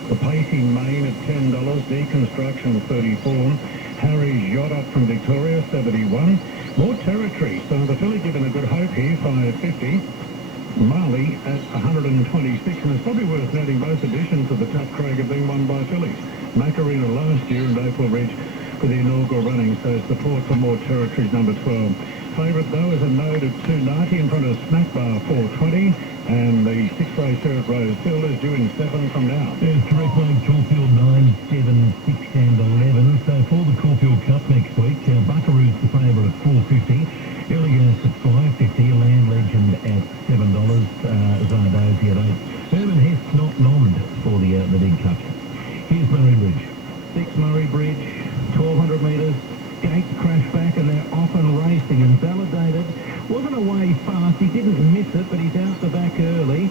The Pacing Main at $10. Deconstruction 34. Harry's Yacht up from Victoria, 71. More territory, so the filly given a good hope here, 550. Marley at 126, and it's probably worth noting both editions of the Tuck Craig have been won by fillies. Macarena last year and Opal Ridge for the inaugural running, so support for more territories, number 12. Favourite though is a Node at 290 in front of Snack Bar 420, and the 6th race here at Rosehill is due in 7 from now. There's direct line Caulfield 9, 7, 6 and 11. So for the Caulfield Cup next week, Buckaroo's the favourite at 450. Illigas at 550, Land Legend at $7, Zardozi at 8. Urban Hess not nommed for the big cup. Here's Murray Bridge. 6 Murray Bridge, 1,200 metres. Gates crash back and they're off and racing, and Validated wasn't away fast. He didn't miss it, but he's out the back early.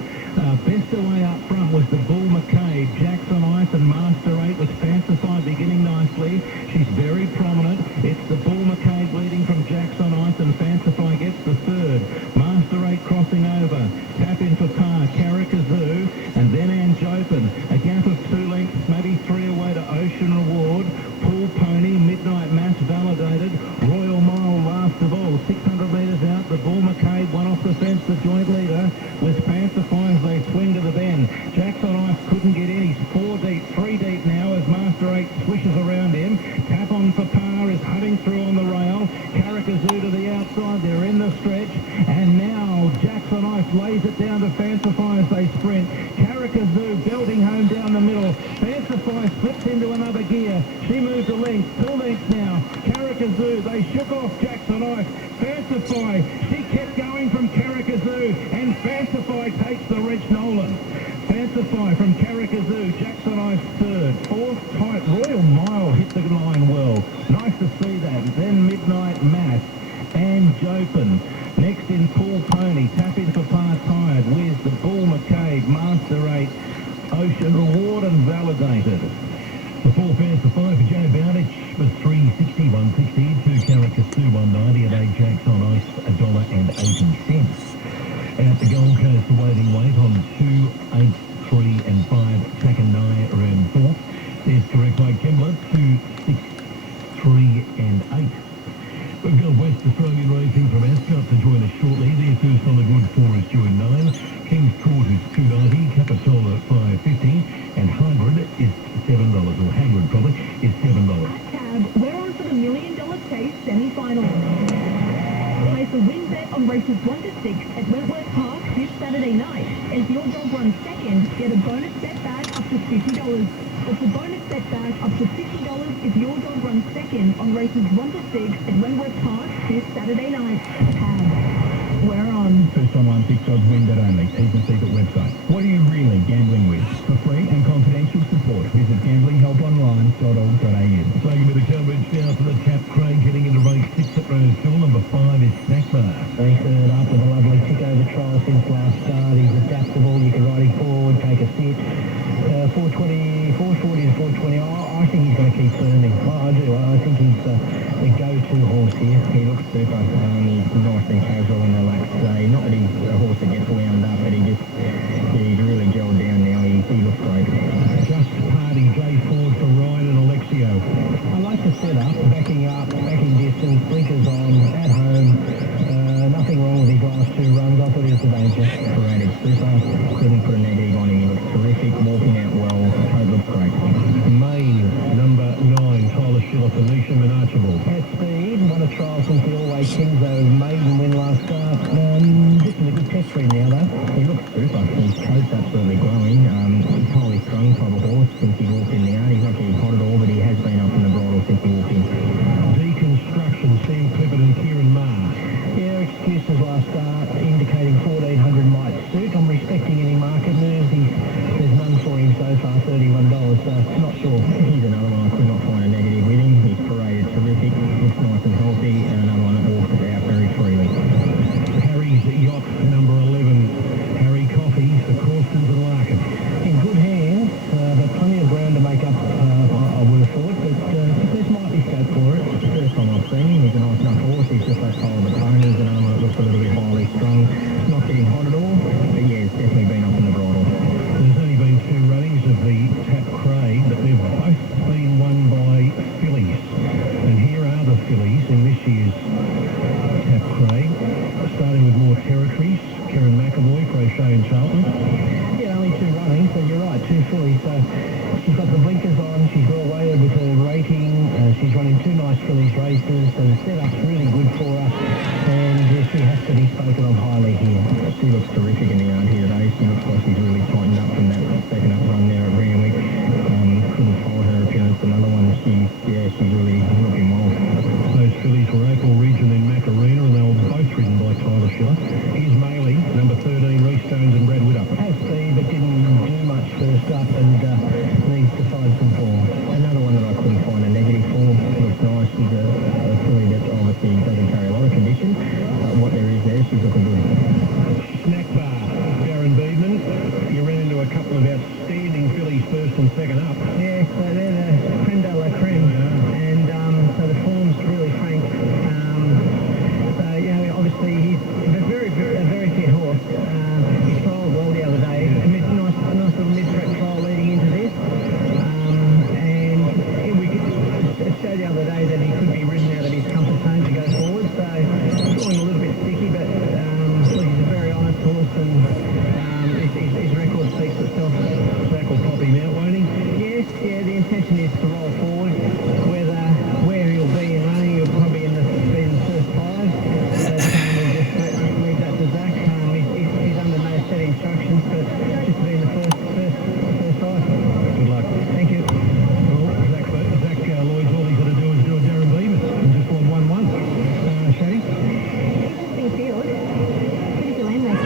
Best away up front was the Bull McCabe. Jackson Ice and Master 8 was Fantasy beginning nicely. She's very prominent. It's the Bull McCabe leading from Jackson Ice, and Fantasy gets the third. Master 8 crossing over. Tap in for par, Carrickazoo, and then Anjopen. A gap of 2 lengths, maybe 3 away to Ocean Reward. Pool Pony, Midnight Mass Validated. Royal Mile last of all. 600 metres out, the Bull McCabe, one off the fence, the joint leader. With Fantasy as they swing to the bend. Jackson Ice couldn't get in. He's 4 deep, 3 deep now as Master 8 swishes around him. Tap on for par is cutting through on the rail. Carrickazoo to the outside. They're in the stretch. And now Jackson Ice lays it down to Fantasy as they sprint. Carrickazoo belting home down the middle. Fantasy slips into another gear. She moves a length, 2 lengths now. Carrickazoo, they shook off Jackson Ice. Fantasy, she kept going from Carrickazoo, and Fantasy takes the Rich Nolan. Fantasy from Carrickazoo, Jackson Ice third. 4th tight, Royal Mile hit the line well. Nice to see that. Then Midnight Mass and Jopen. Next in Pool Pony, tap in for par tired with the Bull McCabe, Master 8, Ocean Reward and Validated. The 4 Fantasy for Joe Bowditch was 360, 160, 2 Carrickazoo 190, and 8 Jackson Ice $1.80. At the Gold Coast, the waiting weight on 2, 8, 3 and 5, Track and Nye around 4th. There's correct by Kembler, 2, 6, 3 and 8. We've got West Australian Racing from Ascot to join us shortly. Their first on the good 4 is due in 9. King's Court is 290, Capitola at 550, and Hagrid is $7, or Hagrid probably, is $7. Tab, we're on for the $1 Million Chase semi-final. Place a win bet on races 1 to 6 at Wentworth Park this Saturday night. If your dog runs second, get a bonus bet back up to $50. It's a bonus bet back up to $50 if your dog runs second on races 1 to 6 at Wentworth Park this Saturday night. Tab, we're on. First online fixed odds win bet only. T's and C's at website. What are you really gambling with? For free and confidential support, visit gamblinghelponline.org.au. Taking a bit of coverage now for the Tap Craig heading into race 6 at Rosehill. Number 5 is Snack Bar. He's third up with a lovely tick over trial since last start. He's adaptable. You can ride him forward, take a sit. 440 to 420. I think he's going to keep firming. I do. I think he's the go-to horse here. He looks super. He's nice and casual in the laps today. Not that he's a horse that gets wound up, but he's really gelled down now. He looks great. Just Party, Jay Ford for Ryan and Alexio. I like the setup, backing distance, blinkers on, at home. Nothing wrong with his last 2 runs. I thought he was the danger. Paraded super. Couldn't put a negative on him. He looks terrific. Walking out well. Hope looks great. Main, number 9, Tyler Schiller for Nisha Menachable. At speed, won a trial since the All-Way Kings, though maiden win last start. This is a good test for him now, though. He looks super. His coat's absolutely glowing. He's highly strung type of horse since he walked in the yard. He's not getting hot at all, but he has been up in the bridle since he walked in. Deconstruction, Sam Clifford and Kieran Marr. Yeah, excuses last start, indicating 1400 might suit. I'm respecting any market moves. There's none for him so far, $31, so not sure. He's another one I could not find a negative with him. He's paraded terrific, looks nice and healthy, and another one that walks about very freely. Harry's Yacht, number 11, Harry Coffey for Corstons and Larkin. In good hands, but plenty of ground to make up, I would have thought, but there might be scope for it. It's the first time I've seen him. He's a nice enough horse. He's just like Tyler the Ponies, another one that looks a little bit highly strung. Not getting hot at all, but yeah, it's definitely been up in the bridle. There's only been 2 runnings of the Tap Craig, but they've both been won by fillies. And here are the fillies in this year's Tap Craig. Starting with more territories, Karen McAvoy, Crochet and Charlton. Yeah, only 2 runnings, so you're right, 2 fillies. So she's got the blinkers on, she's well weighted with her rating. She's running 2 nice fillies races, so the setup's really good for her. And she has to be spoken of highly here. She looks terrific in the yard here today. She looks like she's really tightened up from that second up run there at Randwick. Couldn't fault her appearance. Another one, she's really looking well. Those fillies were Opal Ridge and then Macarena, and they were both ridden by Tyler Schiller. Here's Maley, number 13, Reece Jones and Brad Widdop. Has speed, but didn't do much first up and needs to find some form. Another one that I couldn't find a negative for. Looks nice. She's a filly that obviously doesn't carry a lot of condition, but what there is there, she's looking good. Snack Bar, Darren Beedman. You ran into a couple of outstanding fillies first and second up. Yeah, so they're the creme de la creme, and so the form's really frank. So, obviously he's a very fit horse. He trialled well the other day. A nice little mid-track trial leading into this. And it showed the other day that he could be ridden out of his comfort zone to go forward. So feeling a little bit sticky, but he's a very honest horse, and his record speaks for itself. Zach will pop him out, won't he? Yes, yeah, the intention is to roll forward. Where he'll be in running, he'll probably be in the first 5. But we'll just leave that to Zach. He's under no set instructions, but just to be in the first 5. Good luck. Thank you. Well, Zach Lloyd's all he's got to do is do a Darren Beedman and just won 1-1. Shady? Interesting field. Who did you land with?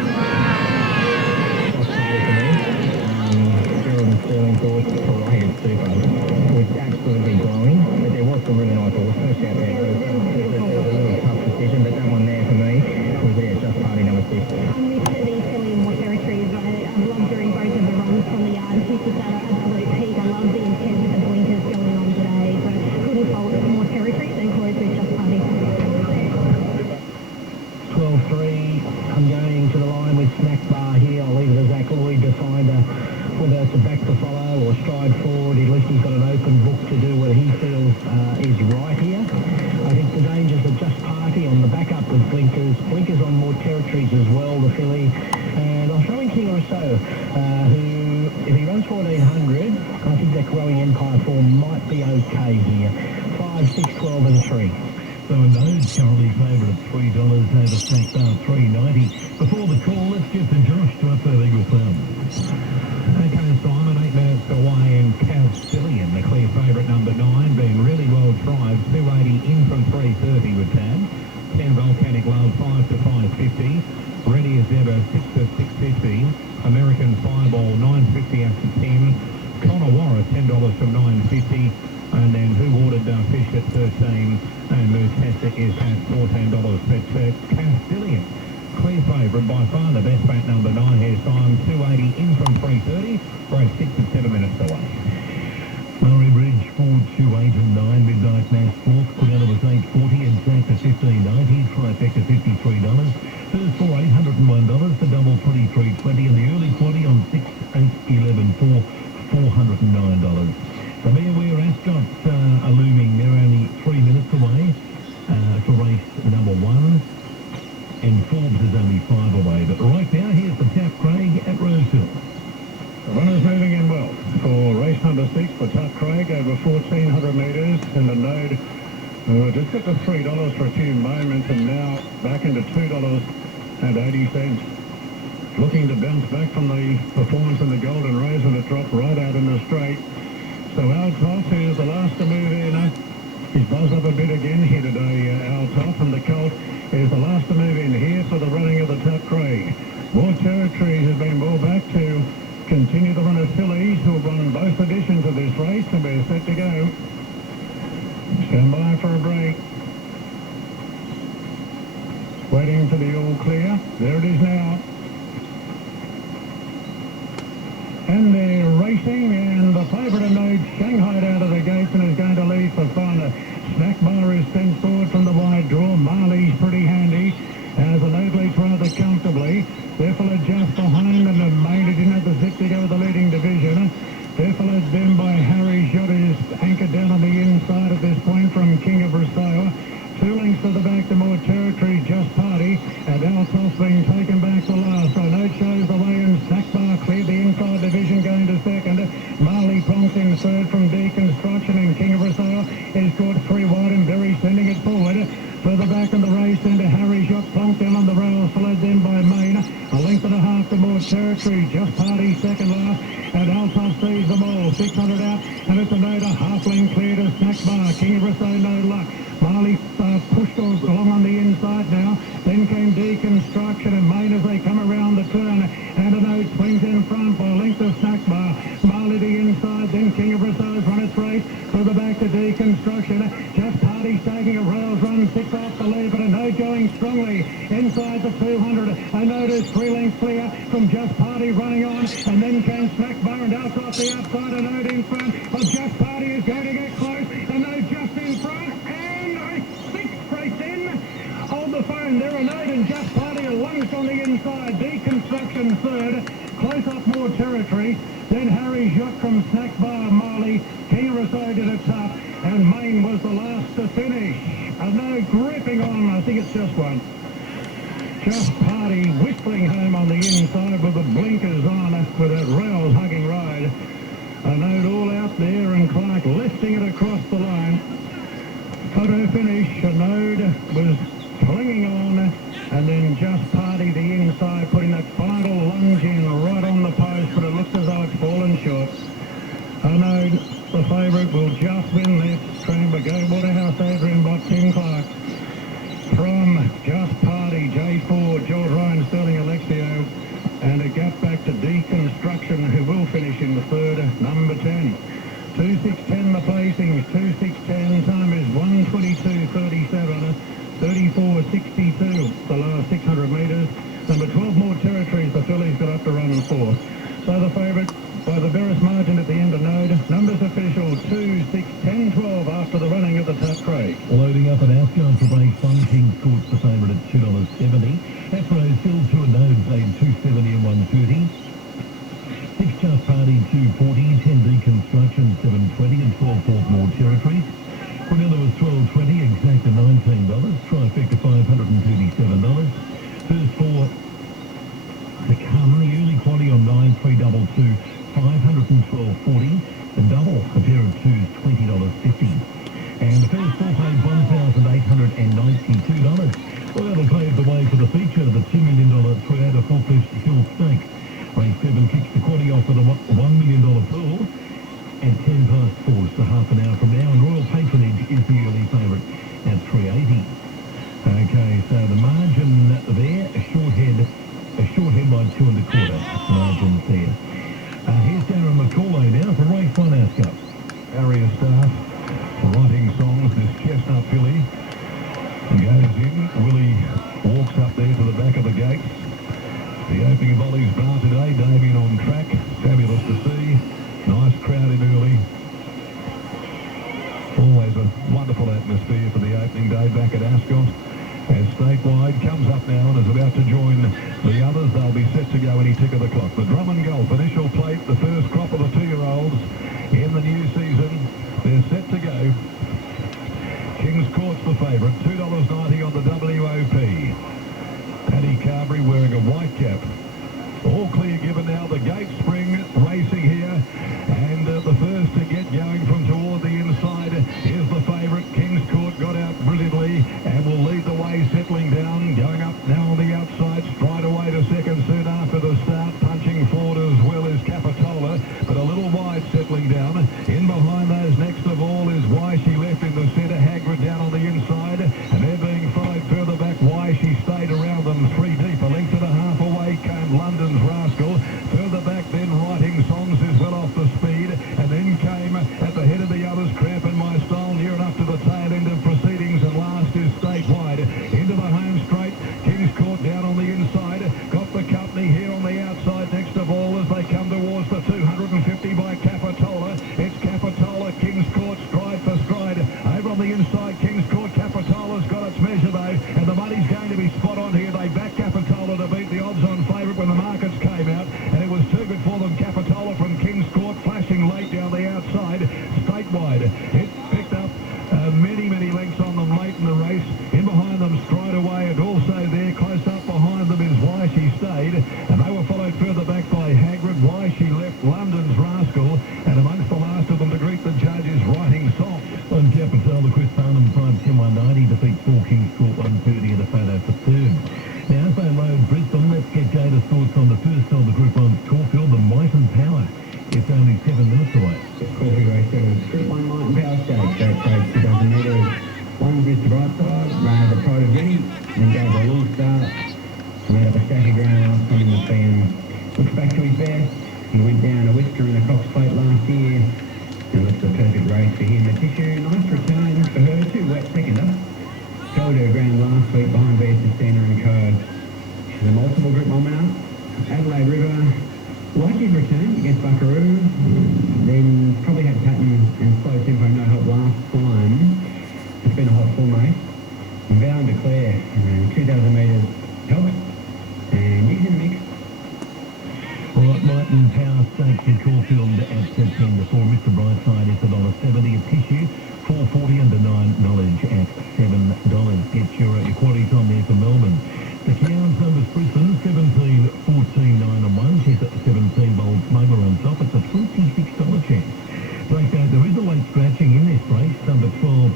Gerald and Sterling thought paraded super. It was absolutely glowing, but there was some really nice horse. First out there, it was a little tough decision, but that one there for me was just Party number 6. I missed these filly more territories. I've loved during both of the runs from the yard. She's just at an absolute peak. I love the intent with the blinkers going on today. So couldn't fault more territories and close with just Party. 12-3. I'm going to the line with Snack Bar here. I'll leave it to Zach Lloyd to find whether it's a back to follow or stride forward. At least he's got an open book to do what he feels is right here. I think the dangers are just Party on the back up with blinkers. Blinkers on more territories as well, the filly. And I'll throw in King Rousseau, who, if he runs 1400, I think that growing Empire form might be okay here. 5, 6, 12 and 3. So Node's currently favourite at $3 over Snack Bar $3.90. Before the call, let's get to Josh to up there Eagle Farm. Okay, Simon, 8 minutes away, and Calcillion, the clear favourite, number 9, being really well tried. 280 in from 330 with Tab. 10 Volcanic Love, 5 to 550. Ready as ever, 6 at 6.50. American Fireball, 9.50 up to 10. Conowara, $10 from 9.50. And then Who Ordered Fish at 13. And Murtessa is at $14. But Castilian, clear favourite, by far the best back, number 9 here. Time 280 in from 3.30. We're at 6 and 7 minutes away. Murray Bridge, 4, 2, 8 and 9. Midnight Mass, 4th. Quinella was 8.40. Exacta, $15.90. Trifecta, $53. First 4, $801. The double, $23.20. And the early quaddy on 6, 8, 11, 4, $409. So be aware, Ascot are looming. They're only 3 minutes away for race number 1. And Forbes is only 5 away. But right now, here's the Tap Craig at Rosehill. The runners moving in well for race number 6 for Tuck Craig over 1,400 metres in the node. Just got to $3 for a few moments and now back into $2.80. Looking to bounce back from the performance in the Golden Race when it dropped right out in the straight. So Al Toff, who's the last to move in, he's buzzed up a bit again here today, Al Toff, and the Colt is the last to move in here for the running of the Tuck Craig. More territory has been brought back to continue the run of fillies who have run both editions of this race, and we're set to go. Stand by for a break. Waiting for the all clear. There it is now. And they're racing, and the favourite of note, Shanghai out of the gates and is going to lead for fun. Snack Bar is sent forward from the wide draw. Marley's pretty handy. Has an eight lead rather comfortably. They're followed just behind, and the main didn't have the zip to go with the leading division. They're followed then by Harry Shot, who's anchored down on the inside at this point from King of Rousseau. 2 lengths to the back, the more territory, Just Party, and Altos being taken back to last. So Note shows the way, and Snack Bar cleared the inside division going to second. Marley Pronks in third from Deconstruction, and King of Rousseau is caught 3 wide, and Berry sending it forward. Further back in the race, into Harry Shot, plunked down on the rails, followed then by Main. A length and a half to more territory, Just Party second last, and Altos sees them all. 600 out, and it's a note, a half length clear to Snack Bar. King of Rousseau, no luck. Marley pushed along on the inside now. Then came Deconstruction, and Main as they come around the turn. And a note swings in front by a length of Snack Bar. Marley the inside, then King of Rousseau's run its race. Further back to Deconstruction. Just Party taking a rails run, 6 off the lead, but a note going strongly inside the 200. A note is 3 lengths clear from Just Party running on, and then came Snack Bar and out off the outside. A note in front of Just Party is going to get close. A note just in front, and a 6th race in. Hold the phone, there a note, and Just Party a lunge on the inside. Deconstruction third, close up more territory. Then Harry Shot from Snack Bar, Marley. King of Rousseau did it tough, and Main was the last to finish. A note gripping on, I think it's just one. Just Party whistling home on the inside with the blinkers on with that rails hugging ride. A note all out there, and Clark lifting it across the line. Photo finish, a node was clinging on, and then Just Party the inside, putting that final lunge in right on the post, but it looks as though it's fallen short. A node, the favourite, will just win this. Trained by Go Waterhouse, Adrian Bott, Tim Clark. From Just Party, J4, George Ryan, Sterling Alexio, and a gap back to Deconstruction, who will finish in the third, number 10. 2.6.10 the placings, 2.6.10, time is 1:22.37, 34.62 the last 600 metres. Number 12 more territories the fillies got up to run for. So the favourite by the barest margin at the end of node. Numbers official 2, 6, 10, 12 after the running of the Tuck Craig. Loading up at Ascot for race 1, King's Court's the favourite at $2.70. That's Rosehill, 2 and node paid $2.70 and $1.30. 6 Just Party, $2.40, 10 Deconstruction, $7.20 and 12 fourth more territories. Quinella was $12.20, Exacta $19, Trifecta $537. First 4 to come, the early quality on 9, 322, $512.40. The double, a pair of twos, $20.50. And the first 4 paid $1,892. Well, that'll pave the way for the feature of the $2 million Toyota Forklift Hill Stakes. Race 7 kicks the quaddy off with a $1 million pool at 10 past 4, so half an hour from now. And Royal Patronage is the early favourite at $3.80. Okay, so the margin there, a short head A short head by 2 1/4 margins there. Here's Darren McCauley now for race 1 Ascot. Area staff writing songs. This chestnut filly goes in. Willie walks up there to the back of the gates. The opening volleys bar today. Damien on track. Fabulous to see. Nice crowd in early. Always a wonderful atmosphere for the opening day back at Ascot. As Statewide comes up now and is about to join the others, they'll be set to go any tick of the clock. The Drummond Golf initial plate, the first crop of the 2-year-olds in the new season. They're set to go. King's Court's the favourite, $2.90 on the WOP. Paddy Carberry wearing a white cap. All clear given now. The gate spring racing here. And the first to get going from toward the inside is the favourite. King's Court got out brilliantly and will lead the way, settling down. Going up now on the outside. Stride away to second soon after the start. Punching forward as well as Capitola. But a little wide settling down. In behind those next of all is Why She Left in the centre. Hagrid down on the inside. And they're being followed further back. Why She Stayed around them 3 deep. A length and a half away came London's Rascal. Further back then Writing Songs is well off the speed. And then came at the head of the others Cramp and My Style near enough to the tail end of proceedings. And last is Statewide. Into the home straight. King's Court down on the inside. Got the company here on the outside next of all as they come towards the 250 by Capitola. It's Capitola, King's Court, stride for stride. Over on the inside, King's Court, Capitola's got its measure though. And the money's going to be spot on here. They back Capitola to beat the odds-on favourite when the markets came out. And it was too good for them. Capitola from King's Court, flashing late down the outside. Statewide. It picked up many lengths on them late in the race. In behind them, Stride Away, and also there, close up behind them is Why She Stayed. And they were followed further back by Hagrid, Why She Left, London's Rascal. And amongst the last of them to greet the judges, Writing Song. On Capitola, Chris Farnham, 5-10-190, defeats 4 King's Court, 130 at a photo for third. Now, as they load Brisbane, let's get Gator's thoughts on the first of the Group 1 Caulfield, the Might and Power. It's only 7 minutes away. Caulfield Race 7, Group 1 Might and Power Stage. That takes 2,000 metres. One Mr. Brightside, ran over Pride of Rennie, then gave a little start. Made up a stack of ground last time in the fan. Looks back to his best. He went down a whisker in the Cox Plate last year. And looks a perfect race for him. The Tissue, nice return for her. 2 wet seconder. Held her ground last week behind Vestina and Co. She's a multiple Group 1 winner. Adelaide River, like his return against Buckaroo. Then probably had pattern and slow tempo, no help last time. It's been a hot form race. Vow and Declare, 2,000 metres helmet. And he's in the mix. All right, Might and Power Stakes in Caulfield at 10 to 4. Mr. Brightside is $1.70 a Tissue. 4.40 under 9 Knowledge at $7. Get your qualities on there for Melbourne. The Keown's numbers Brisbane, 17, 14, 9 and 1. She's at 17, Bold Smuggler on top. It's a $26 chance. Breakdown, there is a late scratching in this race. Number 12,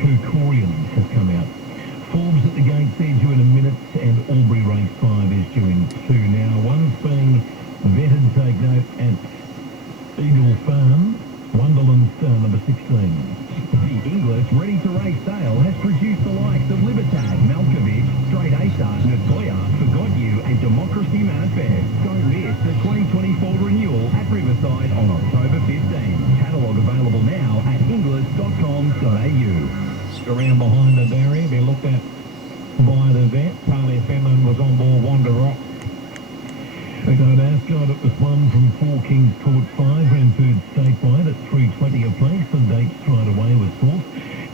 Kukorian has come out. Forbes at the gate there due in a minute, and Albury race 5 is due in 2. Now, one's being vetted, take note, at Eagle Farm. Wonderland Star, number 16. The English ready-to-race sale has produced the likes of Libertad, Malkovich, Straight A-Star, Natoya, Forgot You and Democracy Manifest. Don't miss the 2024 renewal at Riverside on October 15. Catalogue available now at english.com.au. Around behind the barrier, be looked at by the vet. Talia Fenlon was on board Wanda Rock. So at Ascot, it was 1 from 4 King's Court 5, Ranford Statewide at 3.20 a place. The date Stride Away was 4th.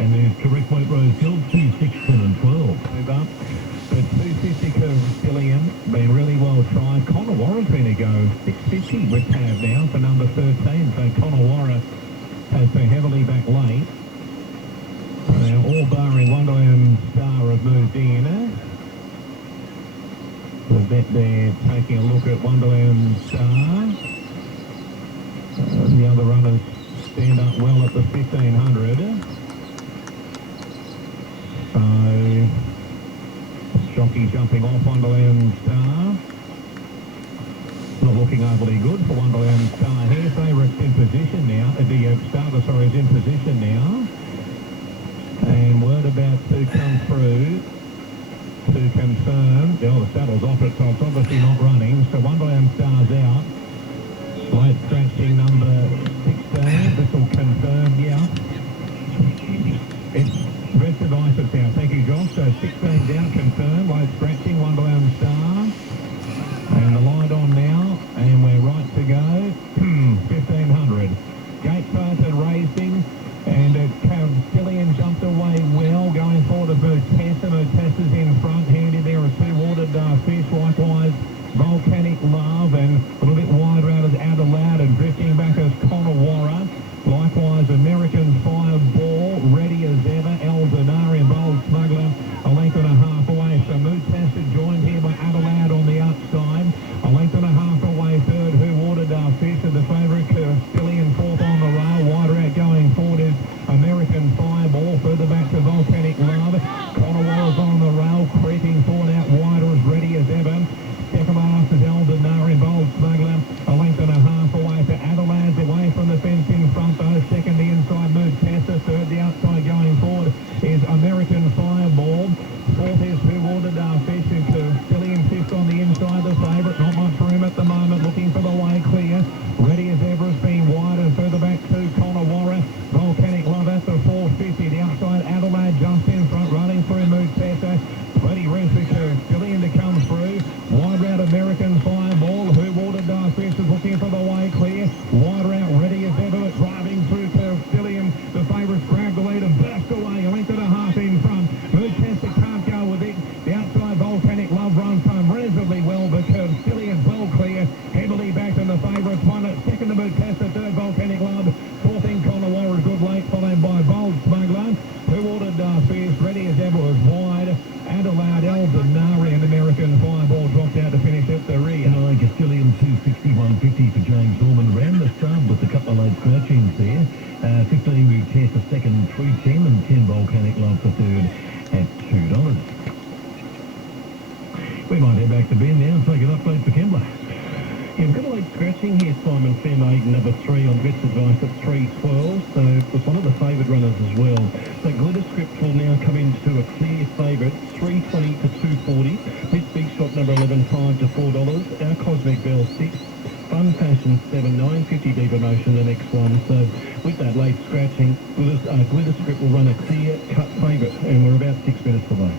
And there's Correct Weight Rose Hill, 2, 6, 10 and 12. Move up. But 250 Cavalian, been really well tried. Conowara's been a go. 650 with Tav now for number 13. So Conowara has been heavily back late. Now all barring Wonderland Star have moved in. The vet there taking a look at Wonderland Star. The other runners stand up well at the 1500. So, Shocky jumping off Wonderland Star. Not looking overly good for Wonderland Star here. Favourite's in position now. The starter, sorry, is in position now. And word about to come through. to confirm. The saddle's off it, so it's obviously not running. So 1 by Star's out. Late scratching number 16. This will confirm, yeah. It's rest of ice it's out. Thank you, Josh. So 16 down, confirmed. Late scratching, 1 by Star. And the light on now, and we're right to go. 1500. Gates open, racing, and Killian jumped away well, going forward to Mutessa. Mutessa's in front, handed there are 2 watered fish, likewise Volcanic Love, and a little bit wider out as Adelaide, and drifting back as Conowara. Likewise, American Fireball, ready as ever. El Denari and Bold Smuggler, a length and a half away. So Mutessa joined here by Adelaide on the outside. A length and a half away, third, Who Watered Fish, and the favourite, Killian, fourth on the rail. Wider out going forward is American Fireball. Further back to Volcanic Love. Conowara's on the rail, creeping forward out wider as ready as ever. Second last is El Denari and Bold Smuggler. A length and a half away to Adelaide's away from the fence in front though. Second the inside Mutessa. Third the outside going forward is American Fireball. Fourth is Who Watered Fish, and Killian fifth on the inside, the favourite. Not much room at the moment, looking for the way clear. Ready as ever has been wide, and further back to Conowara. Volcanic Love at the 450. The outside Adelaide just in front, running through Mutessa. Ready for Killian to come through. Wide route American Fireball. Who Watered Fish is looking for the way clear. Wide route ready as ever, driving through Killian. The favourites grabbed the lead and burst away. A length and a half in front. Mutessa can't go with it. The outside Volcanic Love runs home reasonably well, but Killian's well clear. Heavily backed, and the favourites won it. Second to Mutessa, third Volcanic Love. Fourth in Conowara, good late, followed by Bold Smuggler. Who Watered Fish, ready as ever, was wide. Adelaide, El Denari, and American Fireball dropped out to finish at the rear. 9 Castilian 260, 150 for James Norman. Ran the start with a couple of late scratchings there. 15 Mutessa second, 310, and 10 Volcanic Love for third at $2. We might head back to Ben now and take an update for Kembla. Yeah, we've got a late scratching here, Simon Fairmaid, number 3 on Vet's advice at 3.12, so it was one of the favoured runners as well. So Glitter Script will now come into a clear favourite, 320 to 240. This big shot, number 11, 5 to $4. Our Cosmic Bell, 6. Fun Fashion, 7, 950 Deep Emotion, the next one. So with that late scratching, Glitter Script will run a clear cut favourite, and we're about 6 minutes away.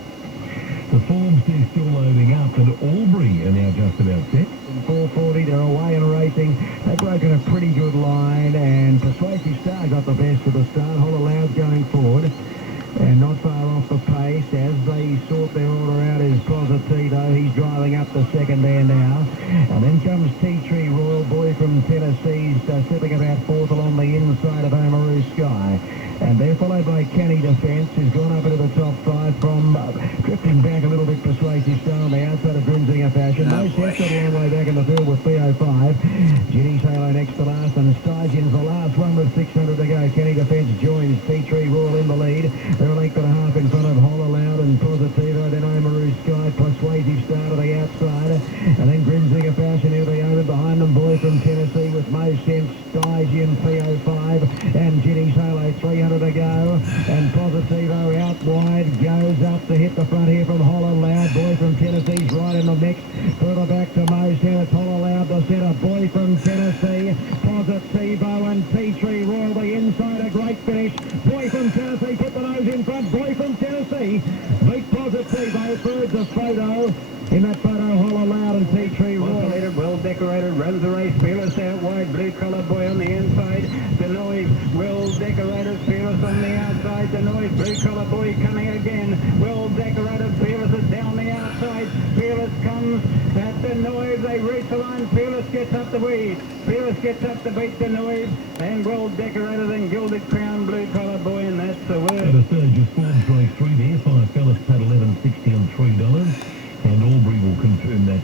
The forms is still loading up, and Albury are now just about set. 440, they're away and racing. They've broken a pretty good line, and Persuasive Star got the best of the start. Holler Loud going forward, and not far off the pace as they sort their order out is Positivo. He's driving up the second there now. And then comes Tea Tree Royal, boy from Tennessee, stepping about fourth along the inside of Oamaru Sky. And they're followed by Kenny Defence, who's gone up into the top 5 from drifting back a little bit. Persuasive Star on the outside of Grimsinger Fashion. No sense got a long way back in the field with 305. Ginny's Halo next to last, and Stygian's the last one with 600 to go. Kenny Defence joins Tea Tree Royal in the lead. They're a length and a half in front of Holler Loud and Positivo. Then Oamaru Sky, Persuasive Star to the outside. And then Grimsinger Fashion into the open behind them. Boy from Tennessee with Mo Sense, Stygian 305, and Ginny's Halo 300 to go. And Positivo out wide, goes up to hit the front here from Holler Loud. Boy from Tennessee's right in the mix. Further back to Mo Sense, Holler Loud the centre. Boy from Tennessee, Positivo and Tea Tree Royal the inside. A great finish. Boy from Tennessee put the nose in front. Boy from Tennessee beat Positivo. Third the photo. In that photo, Holler Loud and Tea Tree Royal. Well decorated, runs the race, Fearless out wide, blue collar boy on the inside. The noise, well decorated, Fearless on the outside. The noise, blue collar boy coming again. Well decorated, Fearless is down the outside. Fearless comes at the noise, they reach the line. Fearless gets up the weed. Fearless gets up to beat the noise. And well decorated and gilded crown, blue collar boy, and that's the word. At a Sturgis Forms race 3 there, 5 fellas paid $11.60 and $3. And Albury will confirm that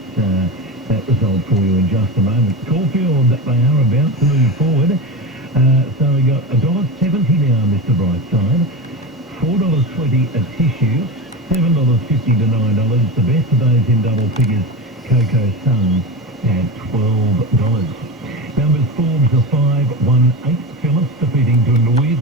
result for you in just a moment. Caulfield, they are about to move forward. So we got $1.70 now, Mr. Brightside. $4.20 a tissue. $7.50 to $9. The best of those in double figures, Coco Sun at $12.50.